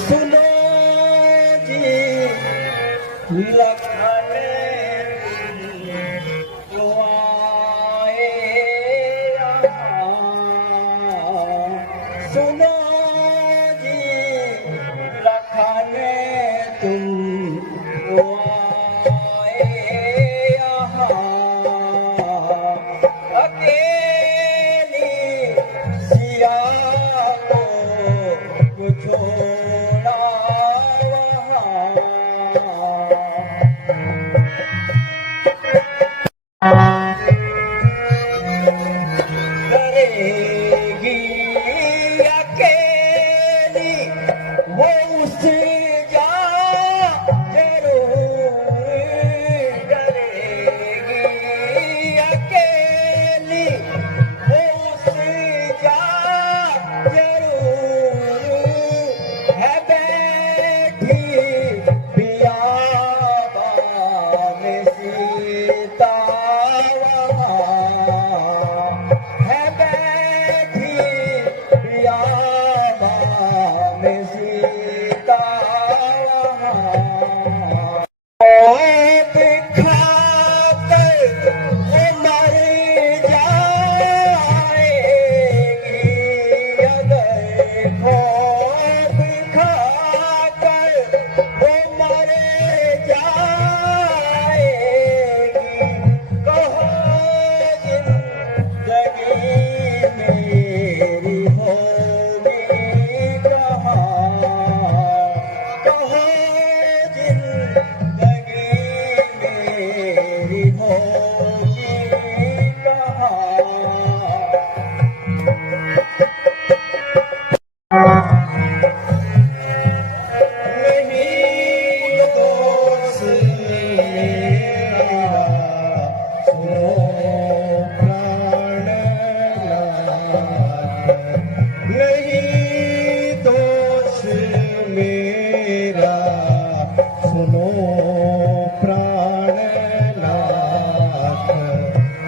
सुनो जी लखने तुम आए यहाँ, अकेली सिया को छोड़ा करेगी अकेली वो उससे जा जरूर करेगी अकेली वो उससे जा जरूर है बैठी बियाबा में सीता है बैठी बियाबा में सीता दिखाकर वो मर जाएगी अगर खौफ खाकर वो मर जाएगी। कहो जिंदगी मेरी होगी कहाँ, कहो जिंदगी मेरी होगी कहाँ। नहीं दोस्त मेरा सुनो प्राणनाथ, नहीं दोस्त मेरा सुनो प्राणनाथ,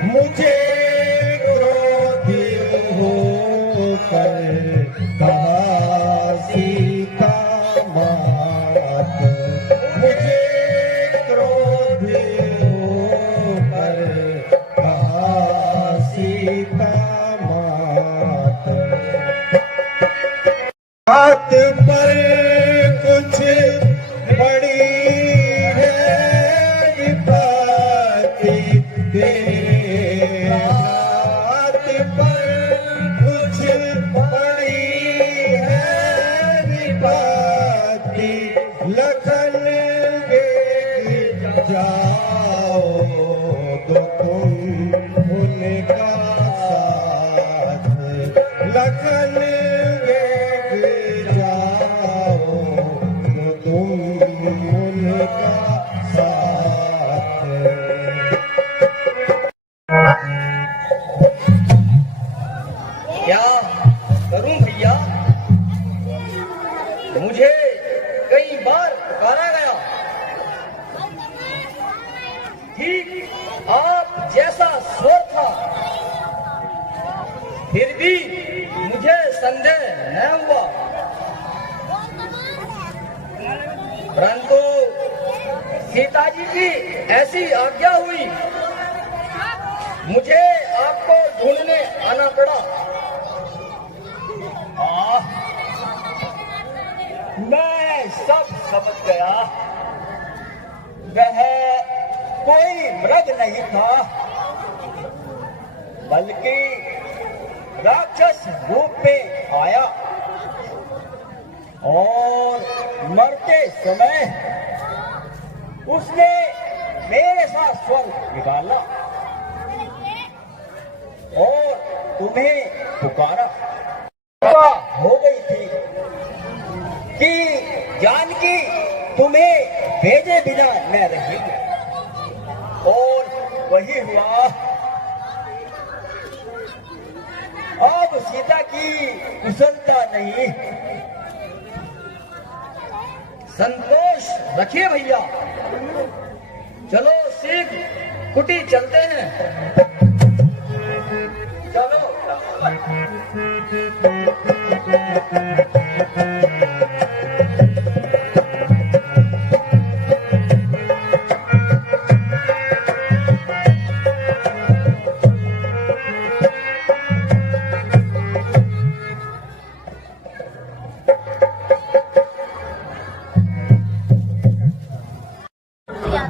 मुझे क्रोधी होकर कहा सीता मात, मुझे क्रोधी होकर कहा सीता मात। हाथ पर कुछ बड़ी है विपत्ति तेरे हाथ पर ठीक आप जैसा स्वर था, फिर भी मुझे संदेह न हुआ। परंतु सीता जी की ऐसी आज्ञा हुई, मुझे आपको ढूंढने आना पड़ा। मैं सब समझ गया, वह कोई मृग नहीं था, बल्कि राक्षस रूप में आया और मरते समय उसने मेरे साथ स्वर निकाला और तुम्हें पुकारा। हो गई थी कि जानकी तुम्हें भेजे बिना न रहेगी, और वही हुआ। अब सीता की कुशलता नहीं, संतोष रखिए भैया। चलो शीघ्र कुटी चलते हैं। चलो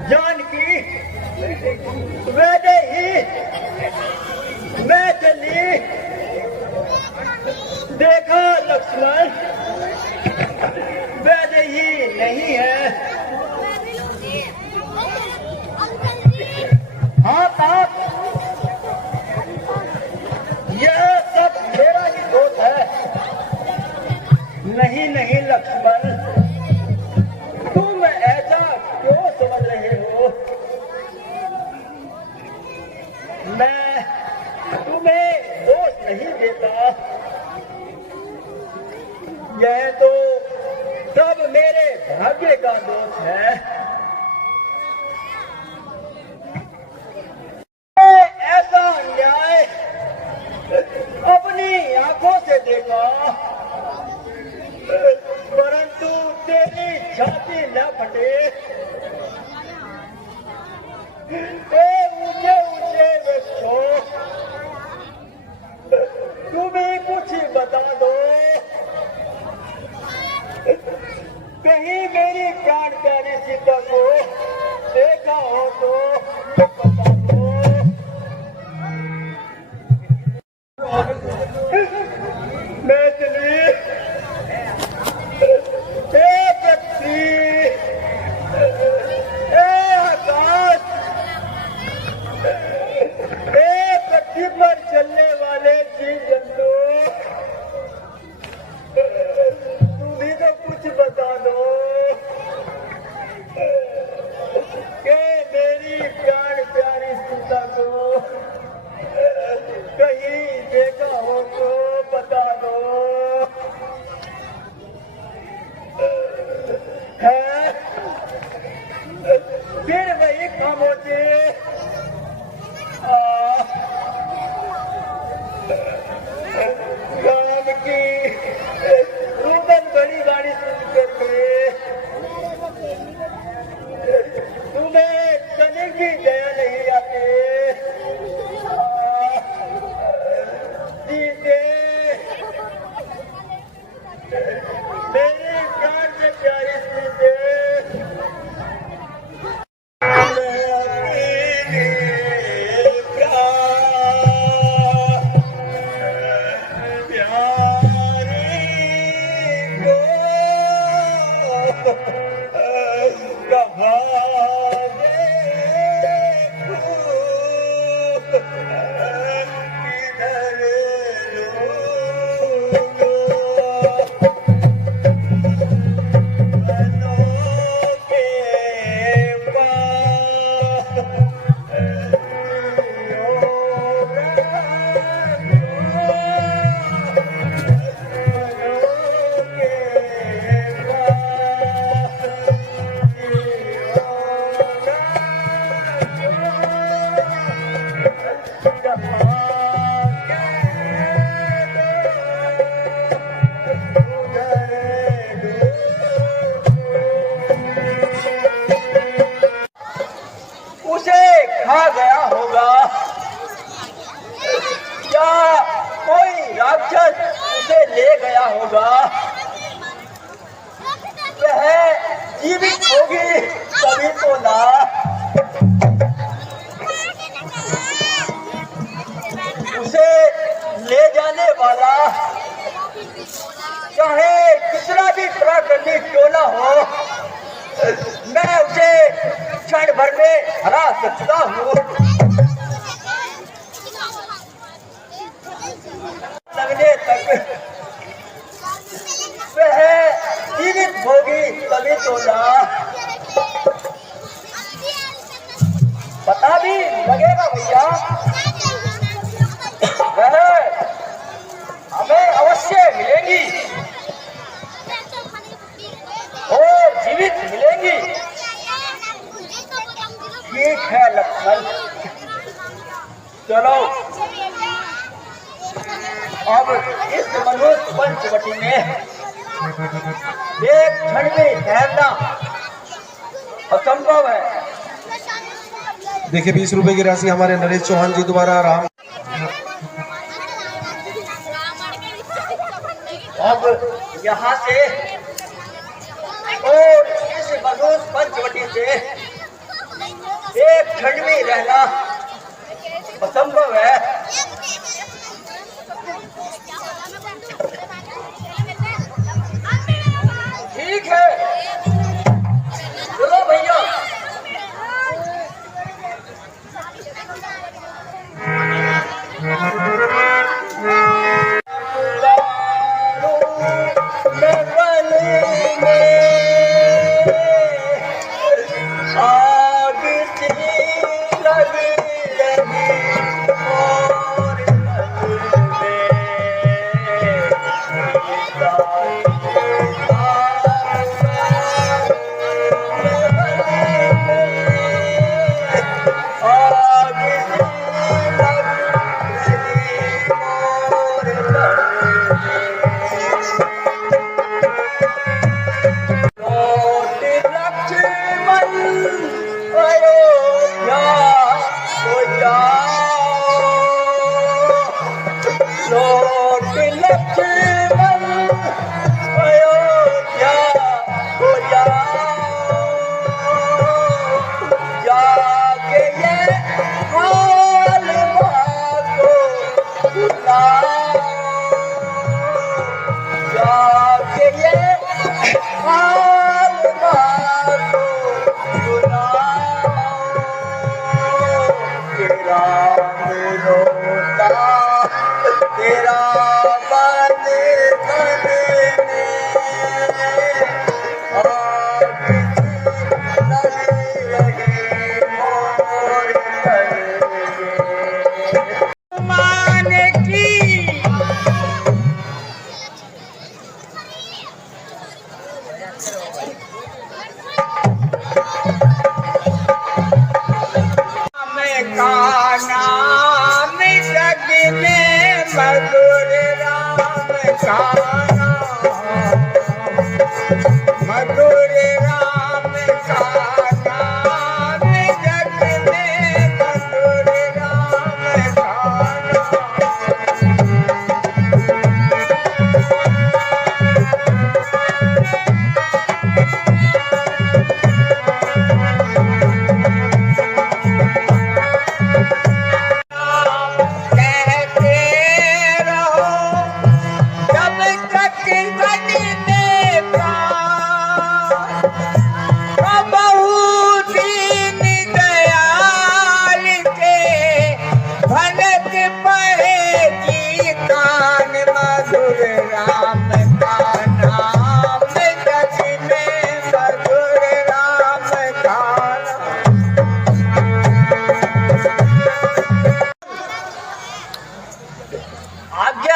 जानकी, वैसे ही मैं चली, देखा लक्ष्मण वैसे ही नहीं है। हाँ साहब, यह सब मेरा ही दोष है। नहीं नहीं लक्ष्मण, तुम ऐसा क्यों समझ रहे हो? मैं तुम्हें दोष नहीं देता, यह तो सब मेरे भाग्य का दोष है। मैं ऐसा अन्याय अपनी आंखों से देखा, परंतु तेरी छाती न फटे। ऊंचे ऊंचे वृक्षों, तुम्हें कुछ बता दो, कहीं मेरी प्राण प्यारी सीता को देखा हो तो बता दो। मैथिली, पृथ्वी पर चलने वाले जीव जंतु, तुम भी तो कुछ बता दो कि मेरी प्राण प्यारी सीता को कहीं देखा हो तो बता दो। है फिर वही खामोशी। राम की रुदन बड़ी गाड़ी सुन करके तुम्हें तनिक भी दया नहीं आती। सीते, मेरी प्राण से प्यारी सीते, आ गया होगा या कोई राक्षस उसे ले गया होगा। वह जीवित होगी तभी तो ना। उसे ले जाने वाला चाहे कितना भी प्राकृतिक क्यों ना हो, मैं उसे क्षण भर में हरा सकता हूँ। लगने तक वह जीवित होगी तभी तो ना। पता भी लगेगा भैया, वह हमें अवश्य मिलेंगी और जीवित मिलेंगी। ठीक है लक्ष्मण, चलो अब इस मनुष्य पंचवटी में एक क्षण में ठहरना असंभव है। देखिए 20 रुपए की राशि हमारे नरेश चौहान जी द्वारा राम। अब यहाँ से और इस मनुष्य पंचवटी से एक क्षण में रहना असंभव है। ठीक है, चलो भैया।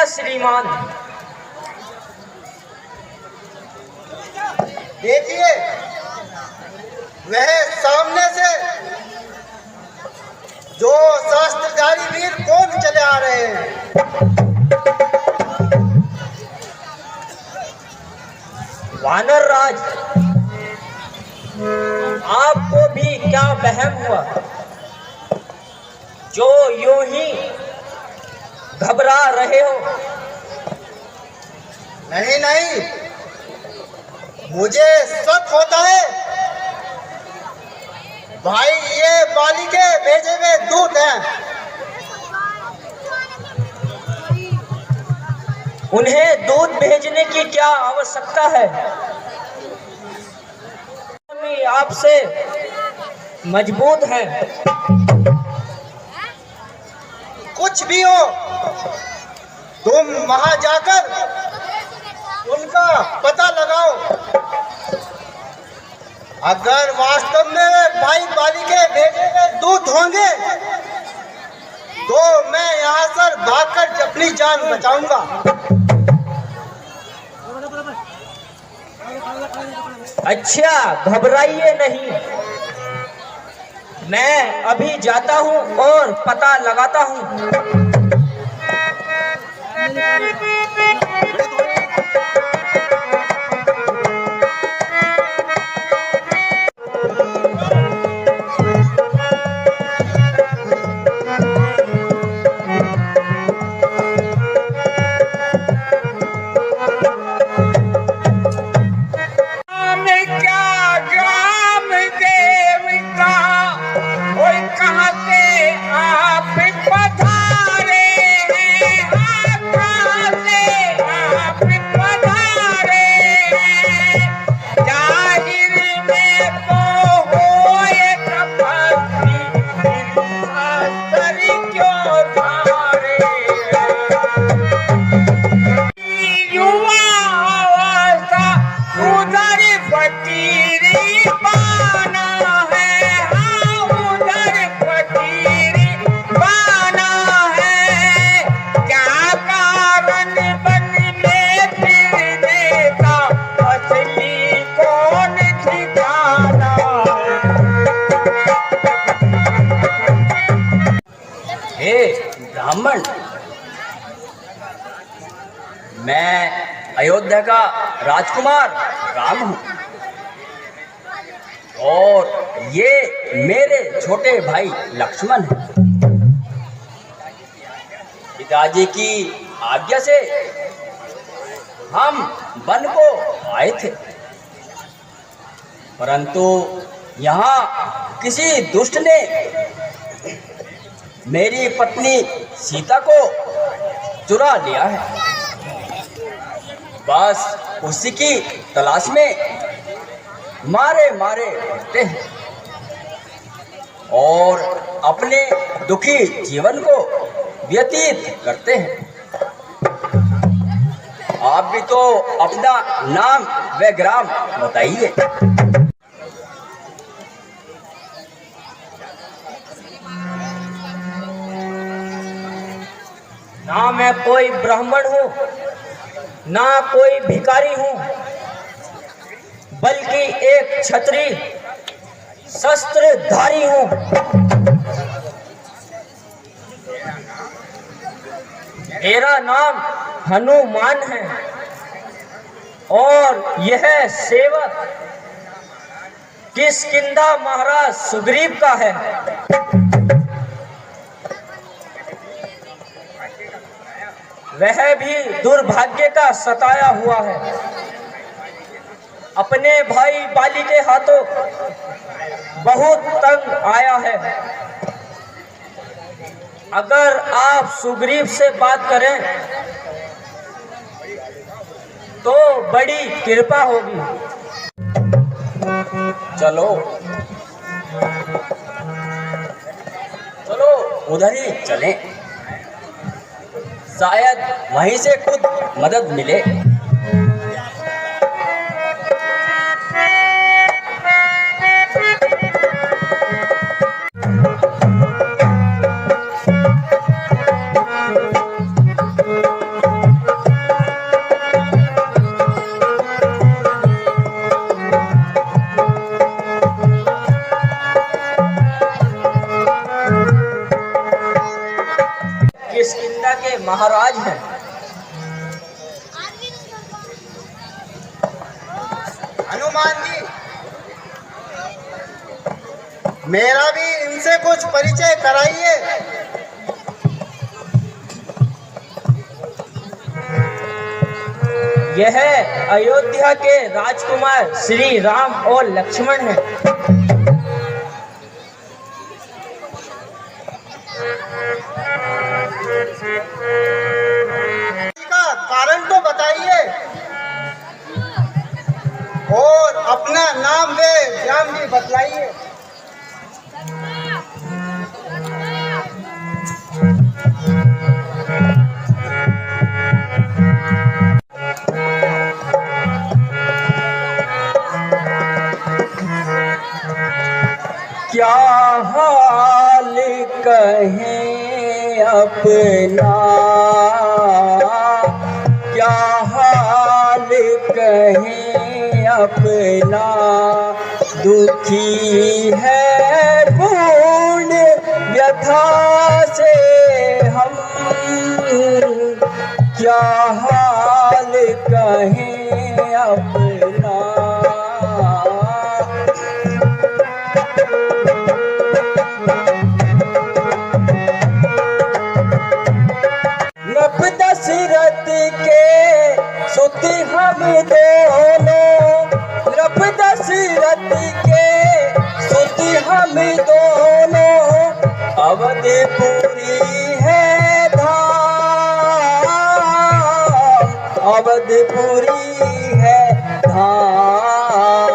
श्रीमान। देखिए वह सामने से जो शास्त्रधारी वीर कौन चले आ रहे हैं। वानर राज, आपको भी क्या वहम हुआ जो यूं ही घबरा रहे हो। नहीं नहीं, मुझे शक होता है भाई, ये बाली के भेजे हुए दूत हैं। उन्हें दूध भेजने की क्या आवश्यकता है? आपसे मजबूत हैं। कुछ भी हो, तुम वहां जाकर उनका पता लगाओ। अगर वास्तव में भाई बाली के भेजे हुए दूत होंगे तो मैं यहाँ से भागकर अपनी जान बचाऊंगा। अच्छा, घबराइए नहीं, मैं अभी जाता हूँ और पता लगाता हूँ। ब्राह्मण, मैं अयोध्या का राजकुमार राम हूँ और ये मेरे छोटे भाई लक्ष्मण हैं। पिताजी की आज्ञा से हम वन को आए थे, परंतु यहाँ किसी दुष्ट ने मेरी पत्नी सीता को चुरा लिया है। बस उसी की तलाश में मारे मारे फिरते हैं और अपने दुखी जीवन को व्यतीत करते हैं। आप भी तो अपना नाम व ग्राम बताइए। ना मैं कोई ब्राह्मण हूँ, ना कोई भिखारी हूँ, बल्कि एक क्षत्रिय शस्त्रधारी हूँ। मेरा नाम हनुमान है और यह सेवक किष्किंधा महाराज सुग्रीव का है। वह भी दुर्भाग्य का सताया हुआ है। अपने भाई बाली के हाथों बहुत तंग आया है। अगर आप सुग्रीव से बात करें तो बड़ी कृपा होगी। चलो चलो उधर ही चलें, शायद वहीं से खुद मदद मिले। किष्किंधा के महाराज हैं। हनुमान जी, मेरा भी इनसे कुछ परिचय कराइए। यह अयोध्या के राजकुमार श्री राम और लक्ष्मण हैं। का कारण तो बताइए और अपना नाम वे नाम भी बतलाइए। क्या हाल कहें अपना, क्या हाल कहें अपना, दुखी है पूर्ण व्यथा से हम, क्या हाल कहें अपना। नब दशरथ के सुत हम दोनों, नब दशरथ के सुत हम दोनों, अवधपुरी है धाम, अवधपुरी है धाम।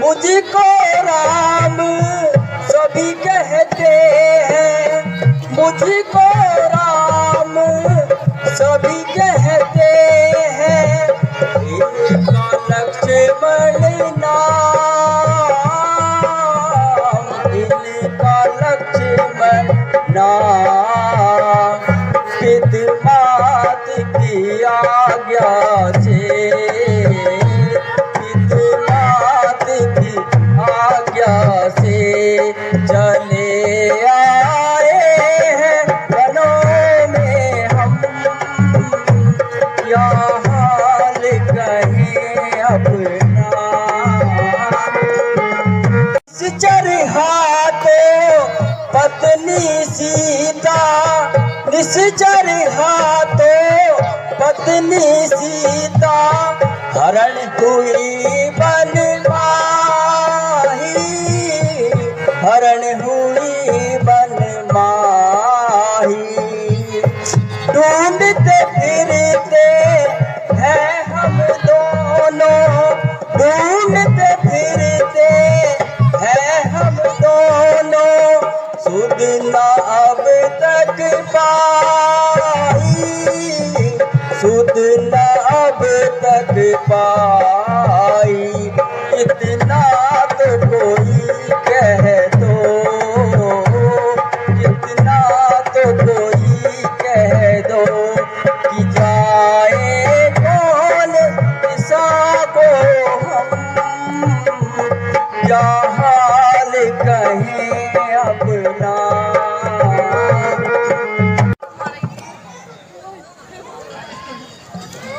मुझको राम सभी कहते हैं, मुझको राम सभी कहते हैं, इनका लक्ष्मण नाम, इनका लक्ष्मण नाम। पितमात की आज्ञा से, पितमात की आज्ञा से चले आए हैं वनों में हम, क्या हाल कहें अपना। निश्चर हाथों पत्नी सीता, निश्चर हाथों पत्नी सीता, हरण हुई वन माही, हरण हुई वन माही। ढूंढते फिरते हैं हम दोनों, ढूंढते फिरते हैं हम दोनों, सुध न अब तक पाई, सुध न अब तक पाई। इतना तो कोई कह दो, इतना तो कोई कह दो, कि जाए कौन दिशा को हम, क्या हाल कहें अपना।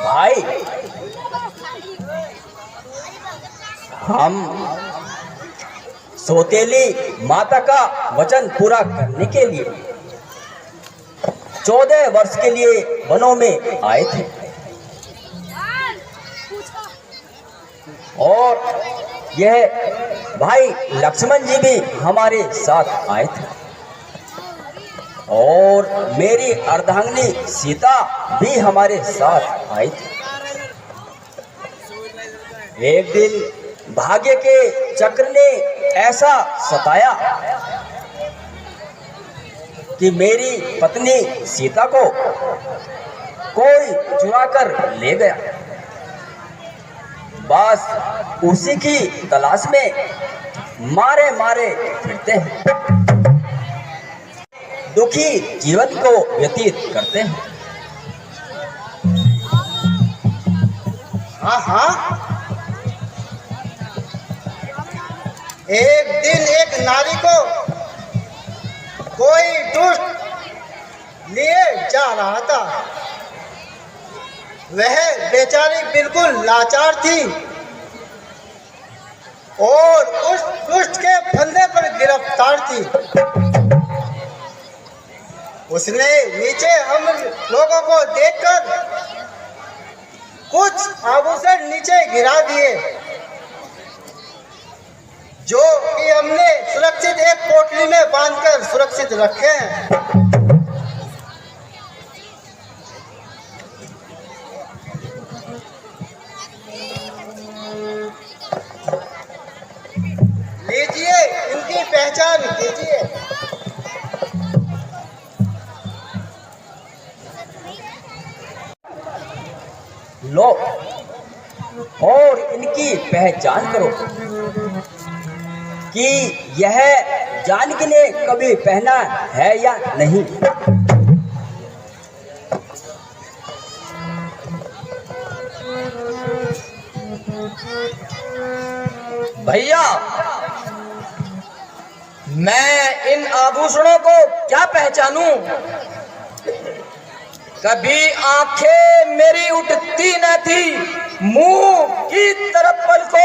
भाई, हम सौतेली माता का वचन पूरा करने के लिए 14 वर्ष के लिए वनों में आए थे, और यह भाई लक्ष्मण जी भी हमारे साथ आए थे, और मेरी अर्धांगिनी सीता भी हमारे साथ आई थी। एक दिन भाग्य के चक्र ने ऐसा सताया कि मेरी पत्नी सीता को कोई चुरा कर ले गया। बस उसी की तलाश में मारे मारे फिरते हैं, दुखी जीवन को व्यतीत करते हैं। हाँ हाँ, एक दिन एक नारी को कोई दुष्ट लिए जा रहा था। वह बेचारी बिल्कुल लाचार थी और उस दुष्ट के फंदे पर गिरफ्तार थी। उसने नीचे हम लोगों को देखकर कुछ आभूषण नीचे गिरा दिए, जो कि हमने सुरक्षित एक पोटली में बांधकर सुरक्षित रखे हैं। लीजिए, इनकी पहचान कीजिए। लो और इनकी पहचान करो कि यह जानकी ने कभी पहना है या नहीं। भैया, मैं इन आभूषणों को क्या पहचानूं? कभी आंखें मेरी उठती न थी, मुंह की तरफ को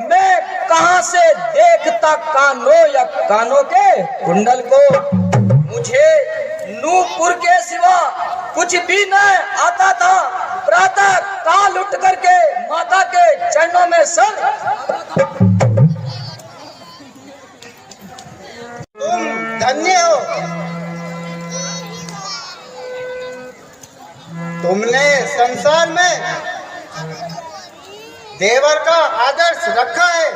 मैं कहां से देखता कानों या कानों के कुंडल को। मुझे नूपुर के सिवा कुछ भी न आता था। प्रातः काल उठ करके माता के चरणों में सर। तुम धन्य हो, तुमने संसार में देवर का आदर्श रखा है।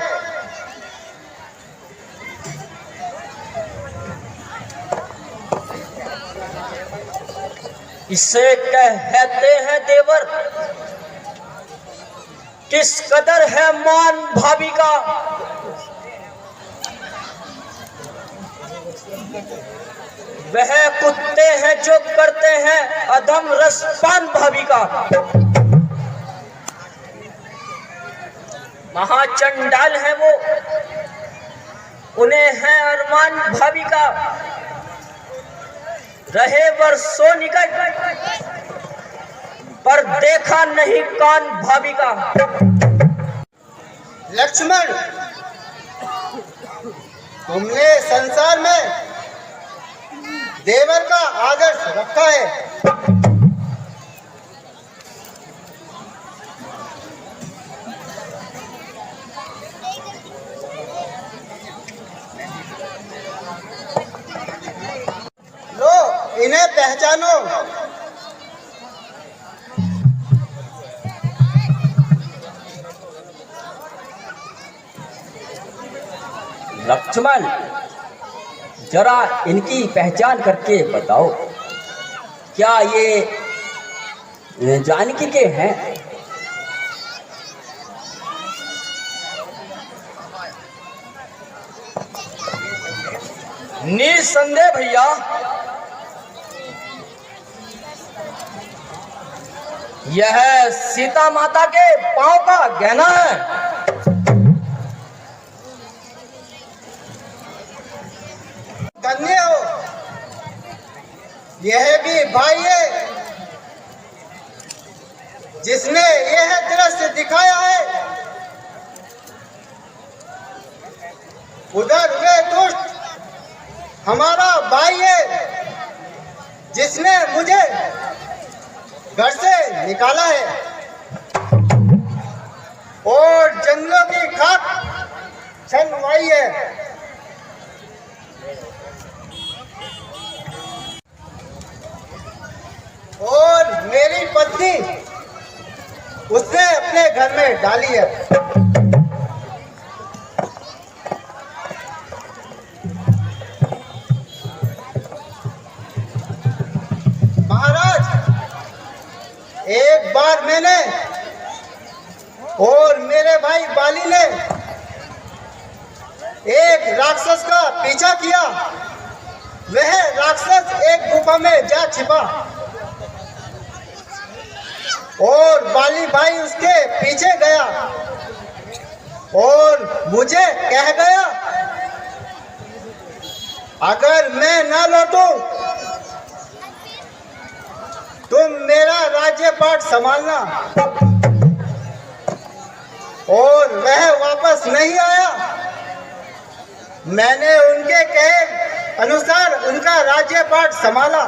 इसे कहते हैं देवर। किस कदर है मान भाभी का। वह कुत्ते हैं जो करते हैं अधम रसपान भाभी का। महाचंडाल है वो, उन्हें है अरमान भाभी का। रहे वर्षों निकट पर देखा नहीं कान भाभी का। लक्ष्मण, तुमने संसार में देवर का आदर्श रखा है। लो, इन्हें पहचानो। लक्ष्मण, जरा इनकी पहचान करके बताओ, क्या ये जानकी के हैं? निसंदेह भैया, यह सीता माता के पांव का गहना है। धन्य हो, यह भी भाई है जिसने यह दृश्य दिखाया है। उधर वे दुष्ट हमारा भाई है जिसने मुझे घर से निकाला है और जंगलों की खाक छनवाई है। और मेरी पत्नी उसने अपने घर में डाली है। महाराज, एक बार मैंने और मेरे भाई बाली ने एक राक्षस का पीछा किया। वह राक्षस एक गुफा में जा छिपा और बाली भाई उसके पीछे गया और मुझे कह गया, अगर मैं ना लौटूं तुम मेरा राज्यपाट संभालना। और वह वापस नहीं आया। मैंने उनके कहे अनुसार उनका राज्यपाट संभाला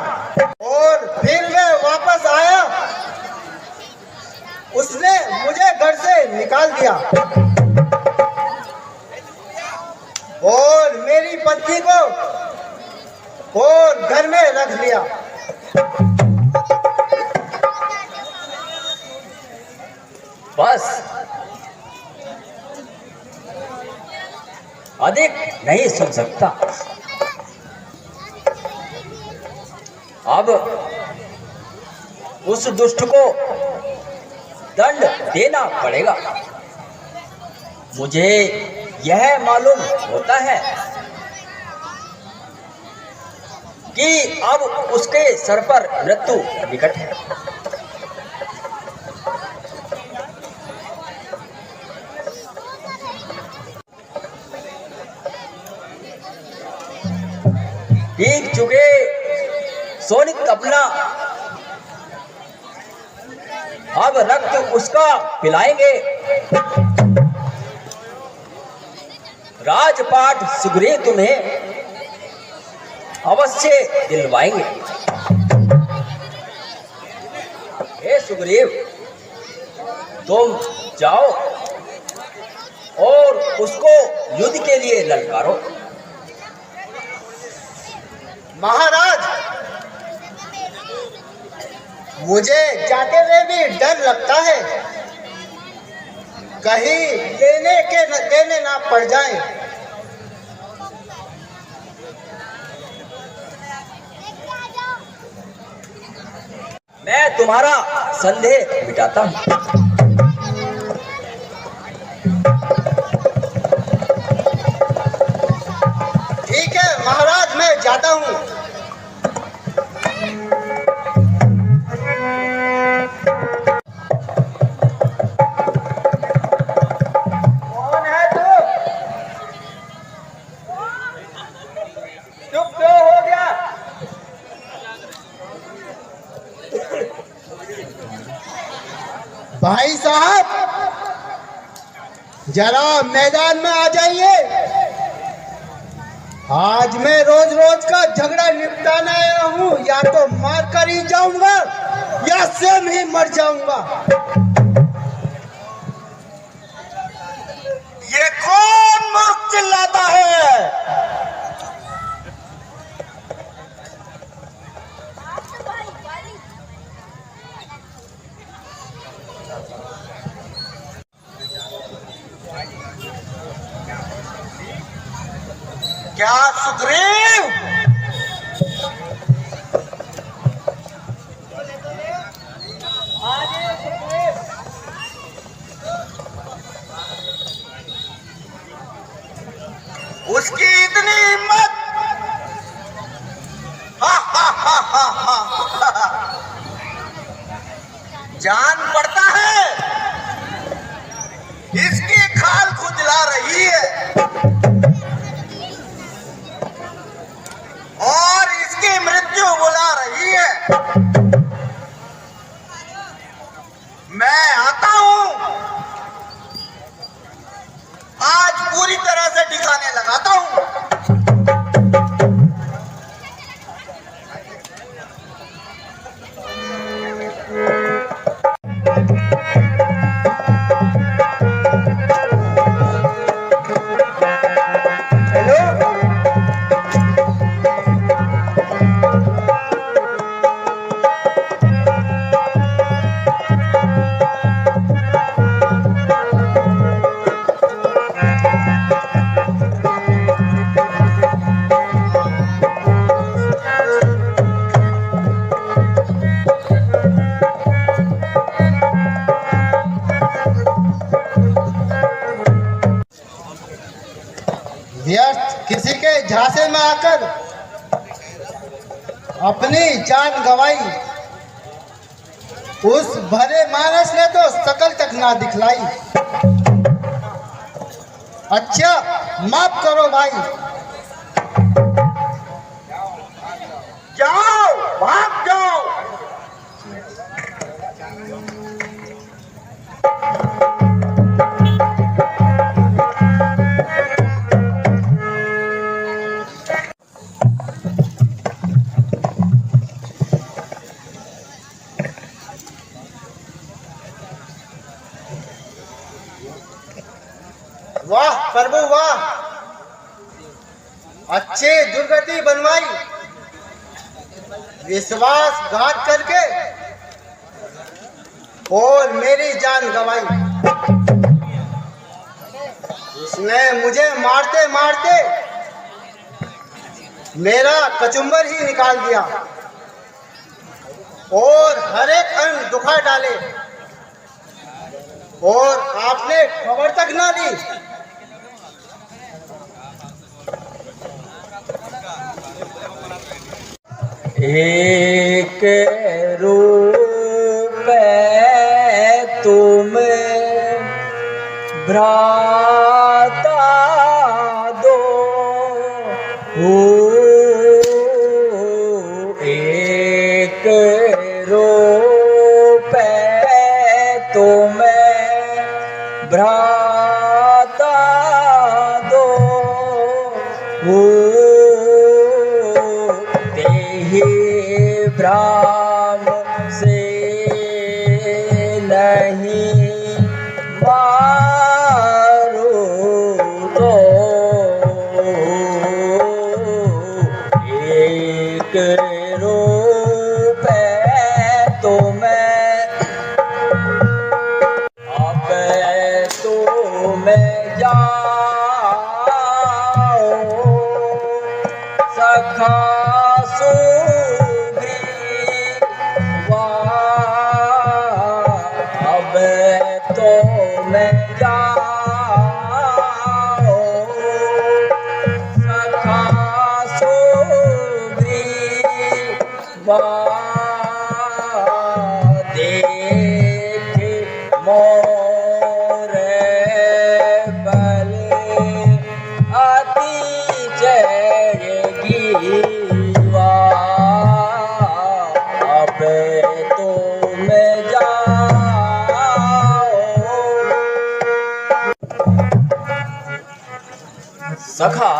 और फिर वह वापस आया उसने मुझे घर से निकाल दिया और मेरी पत्नी को और घर में रख लिया। बस, अधिक नहीं सुन सकता। अब उस दुष्ट को दंड देना पड़ेगा। मुझे यह मालूम होता है कि अब उसके सर पर मृत्यु निकट है। भीग चुके सोनित अपना अब रक्त उसका पिलाएंगे। राजपाट सुग्रीव तुम्हें अवश्य दिलवाएंगे। हे सुग्रीव, तुम जाओ और उसको युद्ध के लिए ललकारो। महाराज, मुझे जाते हुए भी डर लगता है, कहीं देने ना पड़ जाए। मैं तुम्हारा संदेह मिटाता हूं। ठीक है महाराज, मैं जाता हूँ। कौन है तू? चुप क्यों हो गया? भाई साहब, जरा मैदान में आ जाइए। आज मैं रोज रोज का झगड़ा निपटाने आया हूँ। या तो मार कर ही जाऊंगा या स्वयं ही मर जाऊंगा। ये कौन मूर्ख चिल्लाता है? क्या सुग्रीव? उसकी इतनी हिम्मत! जान पड़ता है इसकी खाल खुजला रही है और इसकी मृत्यु बुला रही है। मैं आता हूं, आज पूरी तरह से ठिकाने लगाता हूं। व्यर्थ किसी के झांसे में आकर अपनी जान गंवाई। उस भले मानस ने तो शकल तक ना दिखलाई। अच्छा, माफ करो भाई। जाओ, भाग जाओ। प्रभु वाह, अच्छे दुर्गति बनवाई, विश्वासघात करके और मेरी जान गंवाई। उसने मुझे मारते मारते मेरा कचुम्बर ही निकाल दिया और हर एक अंग दुखा डाले, और आपने खबर तक ना दी। एक रूप तुम भ्राता दो, एक रूप तुम भ्राता दो, भ्राम से नहीं मारो तो, एक रूप तो मैं अब तो मैं जाओ सखा सखा,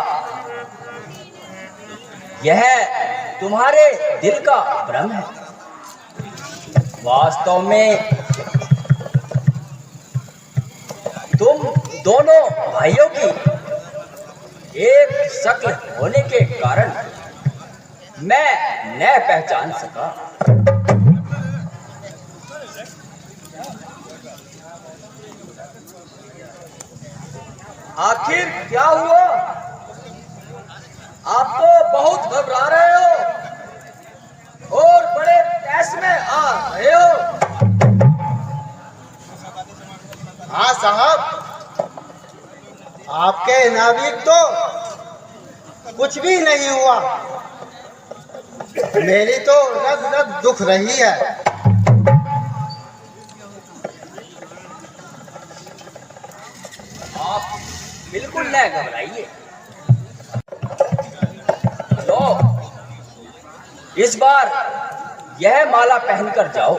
यह तुम्हारे दिल का भ्रम है। वास्तव में तुम दोनों भाइयों की एक शक्ल होने के कारण मैं न पहचान सका। आखिर क्या हुआ? आप तो बहुत घबरा रहे हो और बड़े तैस में आ रहे हो। हाँ साहब, आपके नाविक तो कुछ भी नहीं हुआ, मेरी तो रग रग दुख रही है। आप बिल्कुल न घबराइए। लो, इस बार यह माला पहनकर जाओ।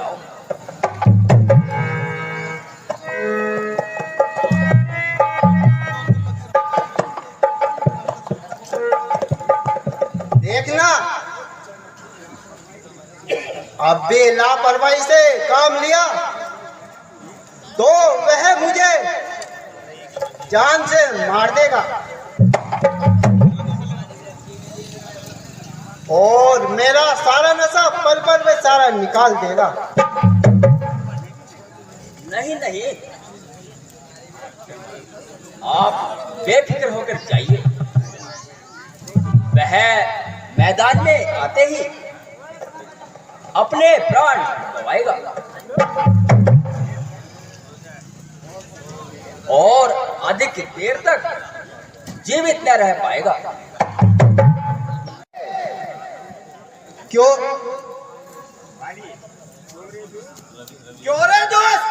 देखना, अब भी लापरवाही से काम लिया तो वह मुझे जान से मार देगा और मेरा सारा नशा पल पल में सारा निकाल देगा। नहीं नहीं, आप बेफिक्र होकर जाइए। वह मैदान में आते ही अपने प्राण गंवाएगा और अधिक देर तक जीवित न रह पाएगा। क्यों क्यों रे दोस्त,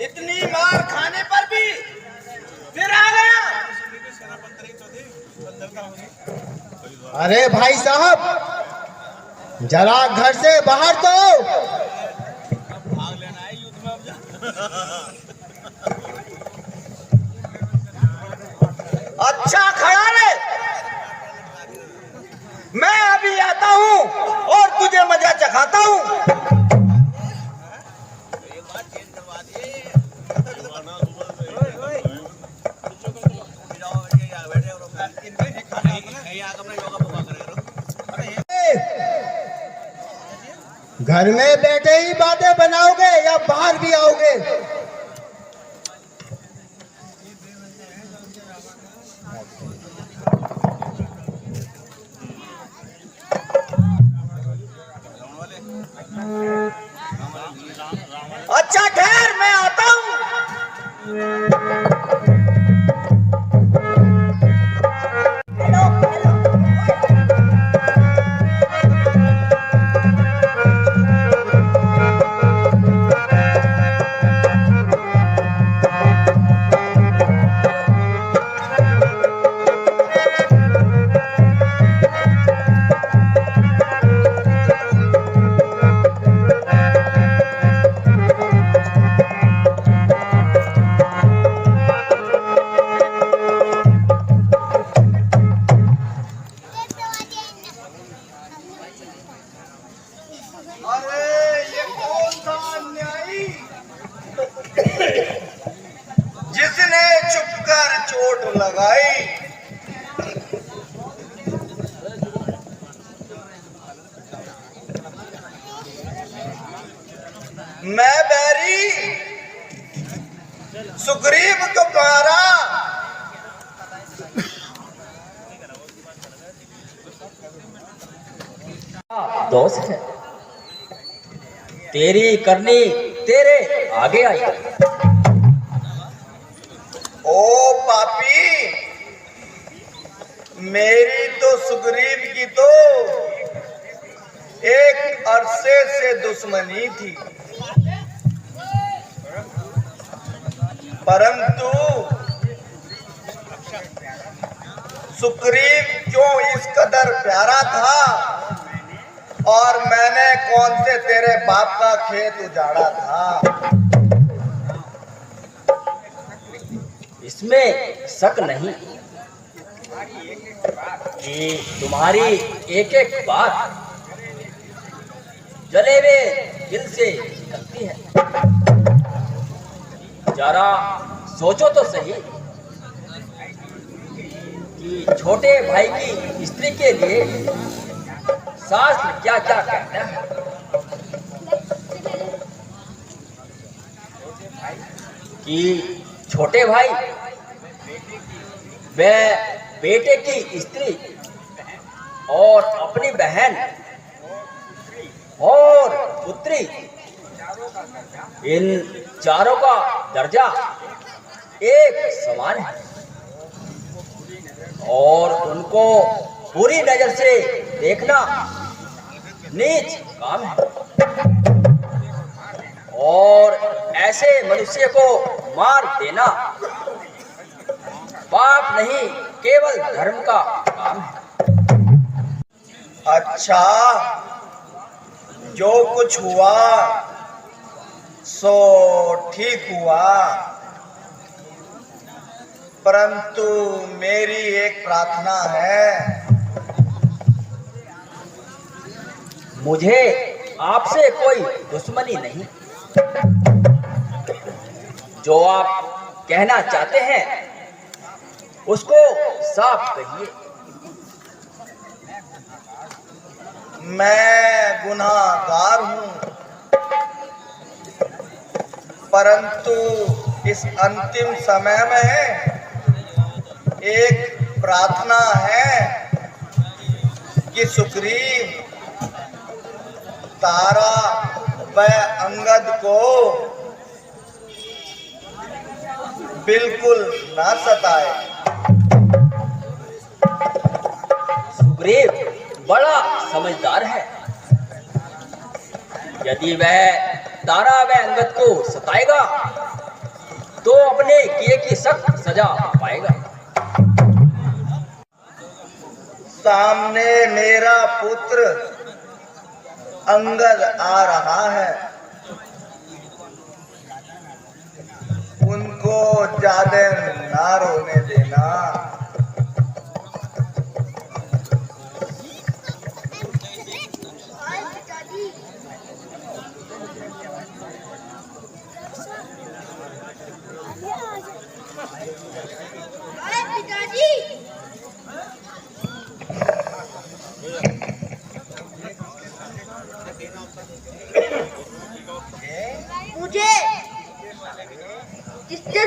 इतनी मार खाने पर भी फिर आ गया? अरे भाई साहब, जरा घर से बाहर तो अच्छा खड़ा रे, मैं अभी आता हूँ और तुझे मजा चखाता हूँ। घर में बैठे ही बातें बनाओगे या बाहर भी आओगे? अच्छा ठहर, मैं आता हूँ। जिसने चुपकर चोट लगाई, मैं बैरी सुग्रीव तुम्हारा दोस्त है, तेरी करनी तेरे आगे आई। ओ पापी, मेरी तो सुग्रीव की तो एक अरसे से दुश्मनी थी, परंतु सुग्रीव क्यों इस कदर प्यारा था और मैंने कौन से तेरे बाप का खेत उजाड़ा था? इसमें शक नहीं कि तुम्हारी एक एक बात जले हुए दिल से निकलती है। जरा सोचो तो सही कि छोटे भाई की स्त्री के लिए शास्त्र क्या क्या कहता है। कि छोटे भाई वह बेटे की स्त्री और अपनी बहन और पुत्री, इन चारों का दर्जा एक समान है और उनको बुरी नजर से देखना नीच काम है और ऐसे मनुष्य को मार देना पाप नहीं केवल धर्म का काम है। अच्छा, जो कुछ हुआ सो ठीक हुआ, परंतु मेरी एक प्रार्थना है। मुझे आपसे कोई दुश्मनी नहीं, जो आप कहना चाहते हैं उसको साफ कहिए। मैं गुनाहगार हूँ, परंतु इस अंतिम समय में एक प्रार्थना है कि सुग्रीव तारा व अंगद को बिल्कुल न सताए। सुग्रीव बड़ा समझदार है, यदि वह तारा व अंगद को सताएगा तो अपने किए की सख्त सजा पाएगा। सामने मेरा पुत्र अंगद आ रहा है, उनको ज्यादा ना रोने देना।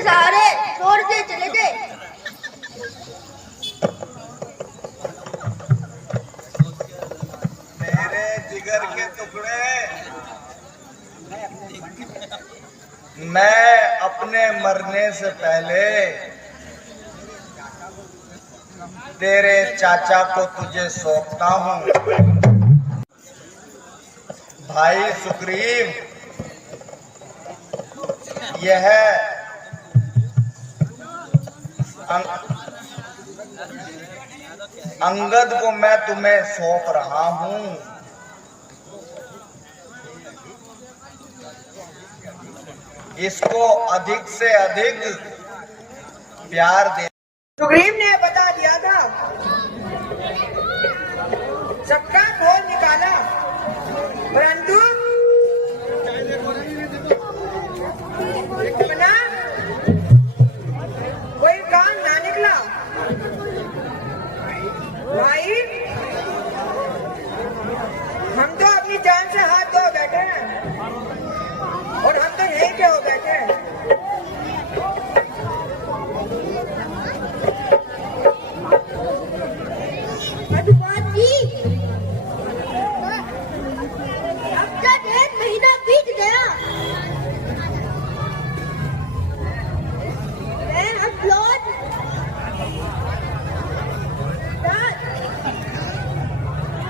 सहारे छोड़ के चले गए। मेरे जिगर के टुकड़े, मैं अपने मरने से पहले तेरे चाचा को तुझे सौंपता हूँ। भाई सुग्रीव, यह अंगद को मैं तुम्हें सौंप रहा हूँ। इसको अधिक से अधिक प्यार दे। सुग्रीव ने बता दिया था, सबका खोल निकाला, परंतु अपना कोई काम ना निकला। भाई, हम तो अपनी जान से हाथ धो बैठे हैं और हम तो यहीं पे हो बैठे हैं। मधुबान जी, अब तक 1 महीना बीत गया। मैं अब लौट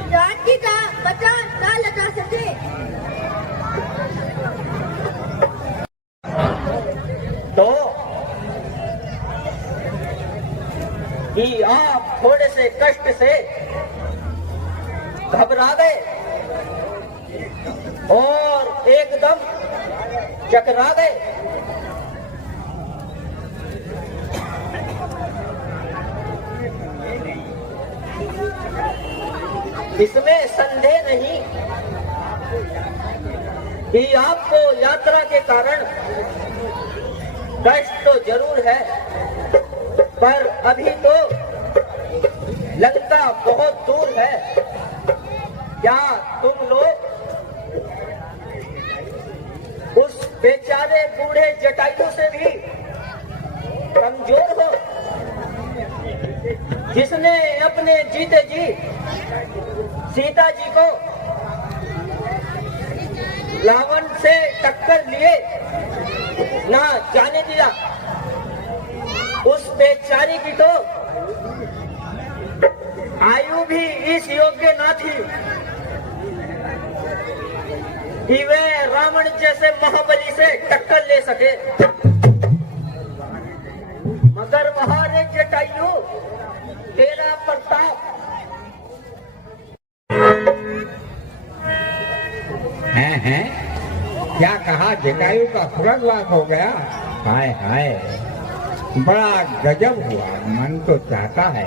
राठी का पता ना लगा सके। तो कि आप थोड़े से कष्ट से घबरा गए और एकदम चकरा गए। इसमें संदेह नहीं कि आपको यात्रा के कारण कष्ट तो जरूर है, पर अभी तो लंका बहुत दूर है। क्या तुम लोग उस बेचारे बूढ़े जटायु से भी कमजोर हो, जिसने अपने जीते जी सीता जी को रावण से टक्कर लिए ना जाने दिया? उस बेचारी की तो आयु भी इस योग्य ना थी कि वे रावण जैसे महाबली से टक्कर ले सके। मगर वहां रे जटायु, तेरा प्रताप है क्या कहा? जटायु का स्वर्गवास हो गया? हाय हाय, बड़ा गजब हुआ। मन तो चाहता है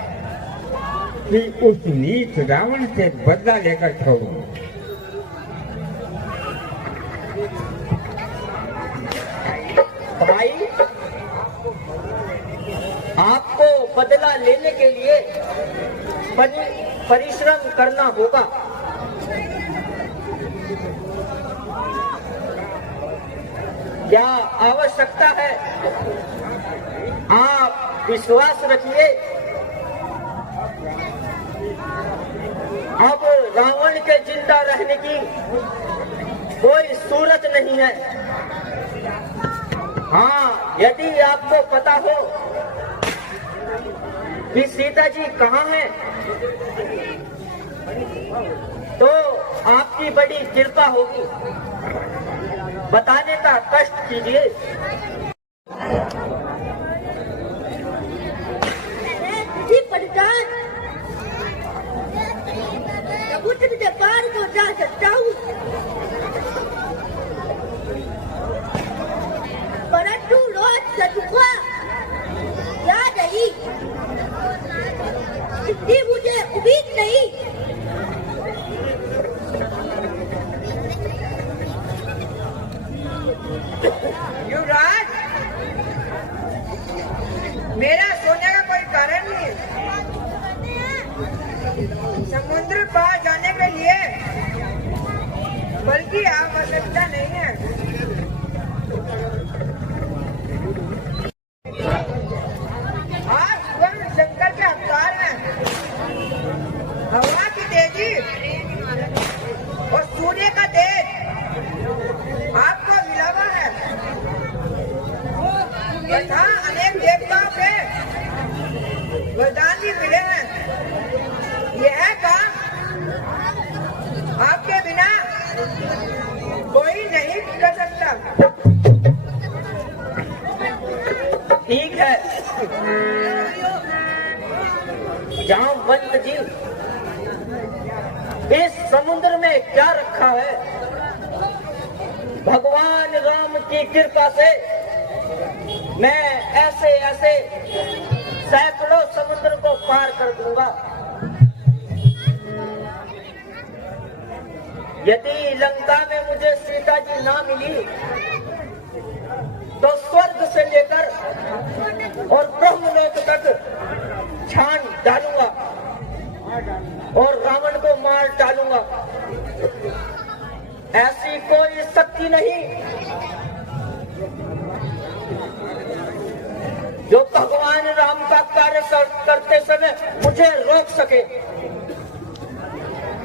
कि उस नीच रावण से बदला लेकर छोड़ूं। भाई, आपको बदला लेने के लिए परिश्रम करना होगा। क्या आवश्यकता है? आप विश्वास रखिए, अब रावण के जिंदा रहने की कोई सूरत नहीं है। हाँ, यदि आपको पता हो कि सीता जी कहाँ हैं, तो आपकी बड़ी कृपा होगी। बताने का कष्ट कीजिए। समुद्र के पार को जा सकता हूँ, परंतु रोज सदुआ या नहीं, इसकी मुझे उम्मीद नहीं। युवराज, मेरा सोने का कोई कारण नहीं। समुद्र पार जाने के लिए बल्कि आवश्यकता नहीं है। लक्ष्मण जी, इस समुद्र में क्या रखा है? भगवान राम की कृपा से मैं ऐसे ऐसे सैकड़ों समुद्र को पार कर दूंगा। यदि लंका में मुझे सीता जी ना मिली तो स्वर्ग से लेकर और ब्रह्मलोक तक छान डालूंगा और रावण को मार डालूंगा। ऐसी कोई शक्ति नहीं जो भगवान राम का कार्य करते समय मुझे रोक सके।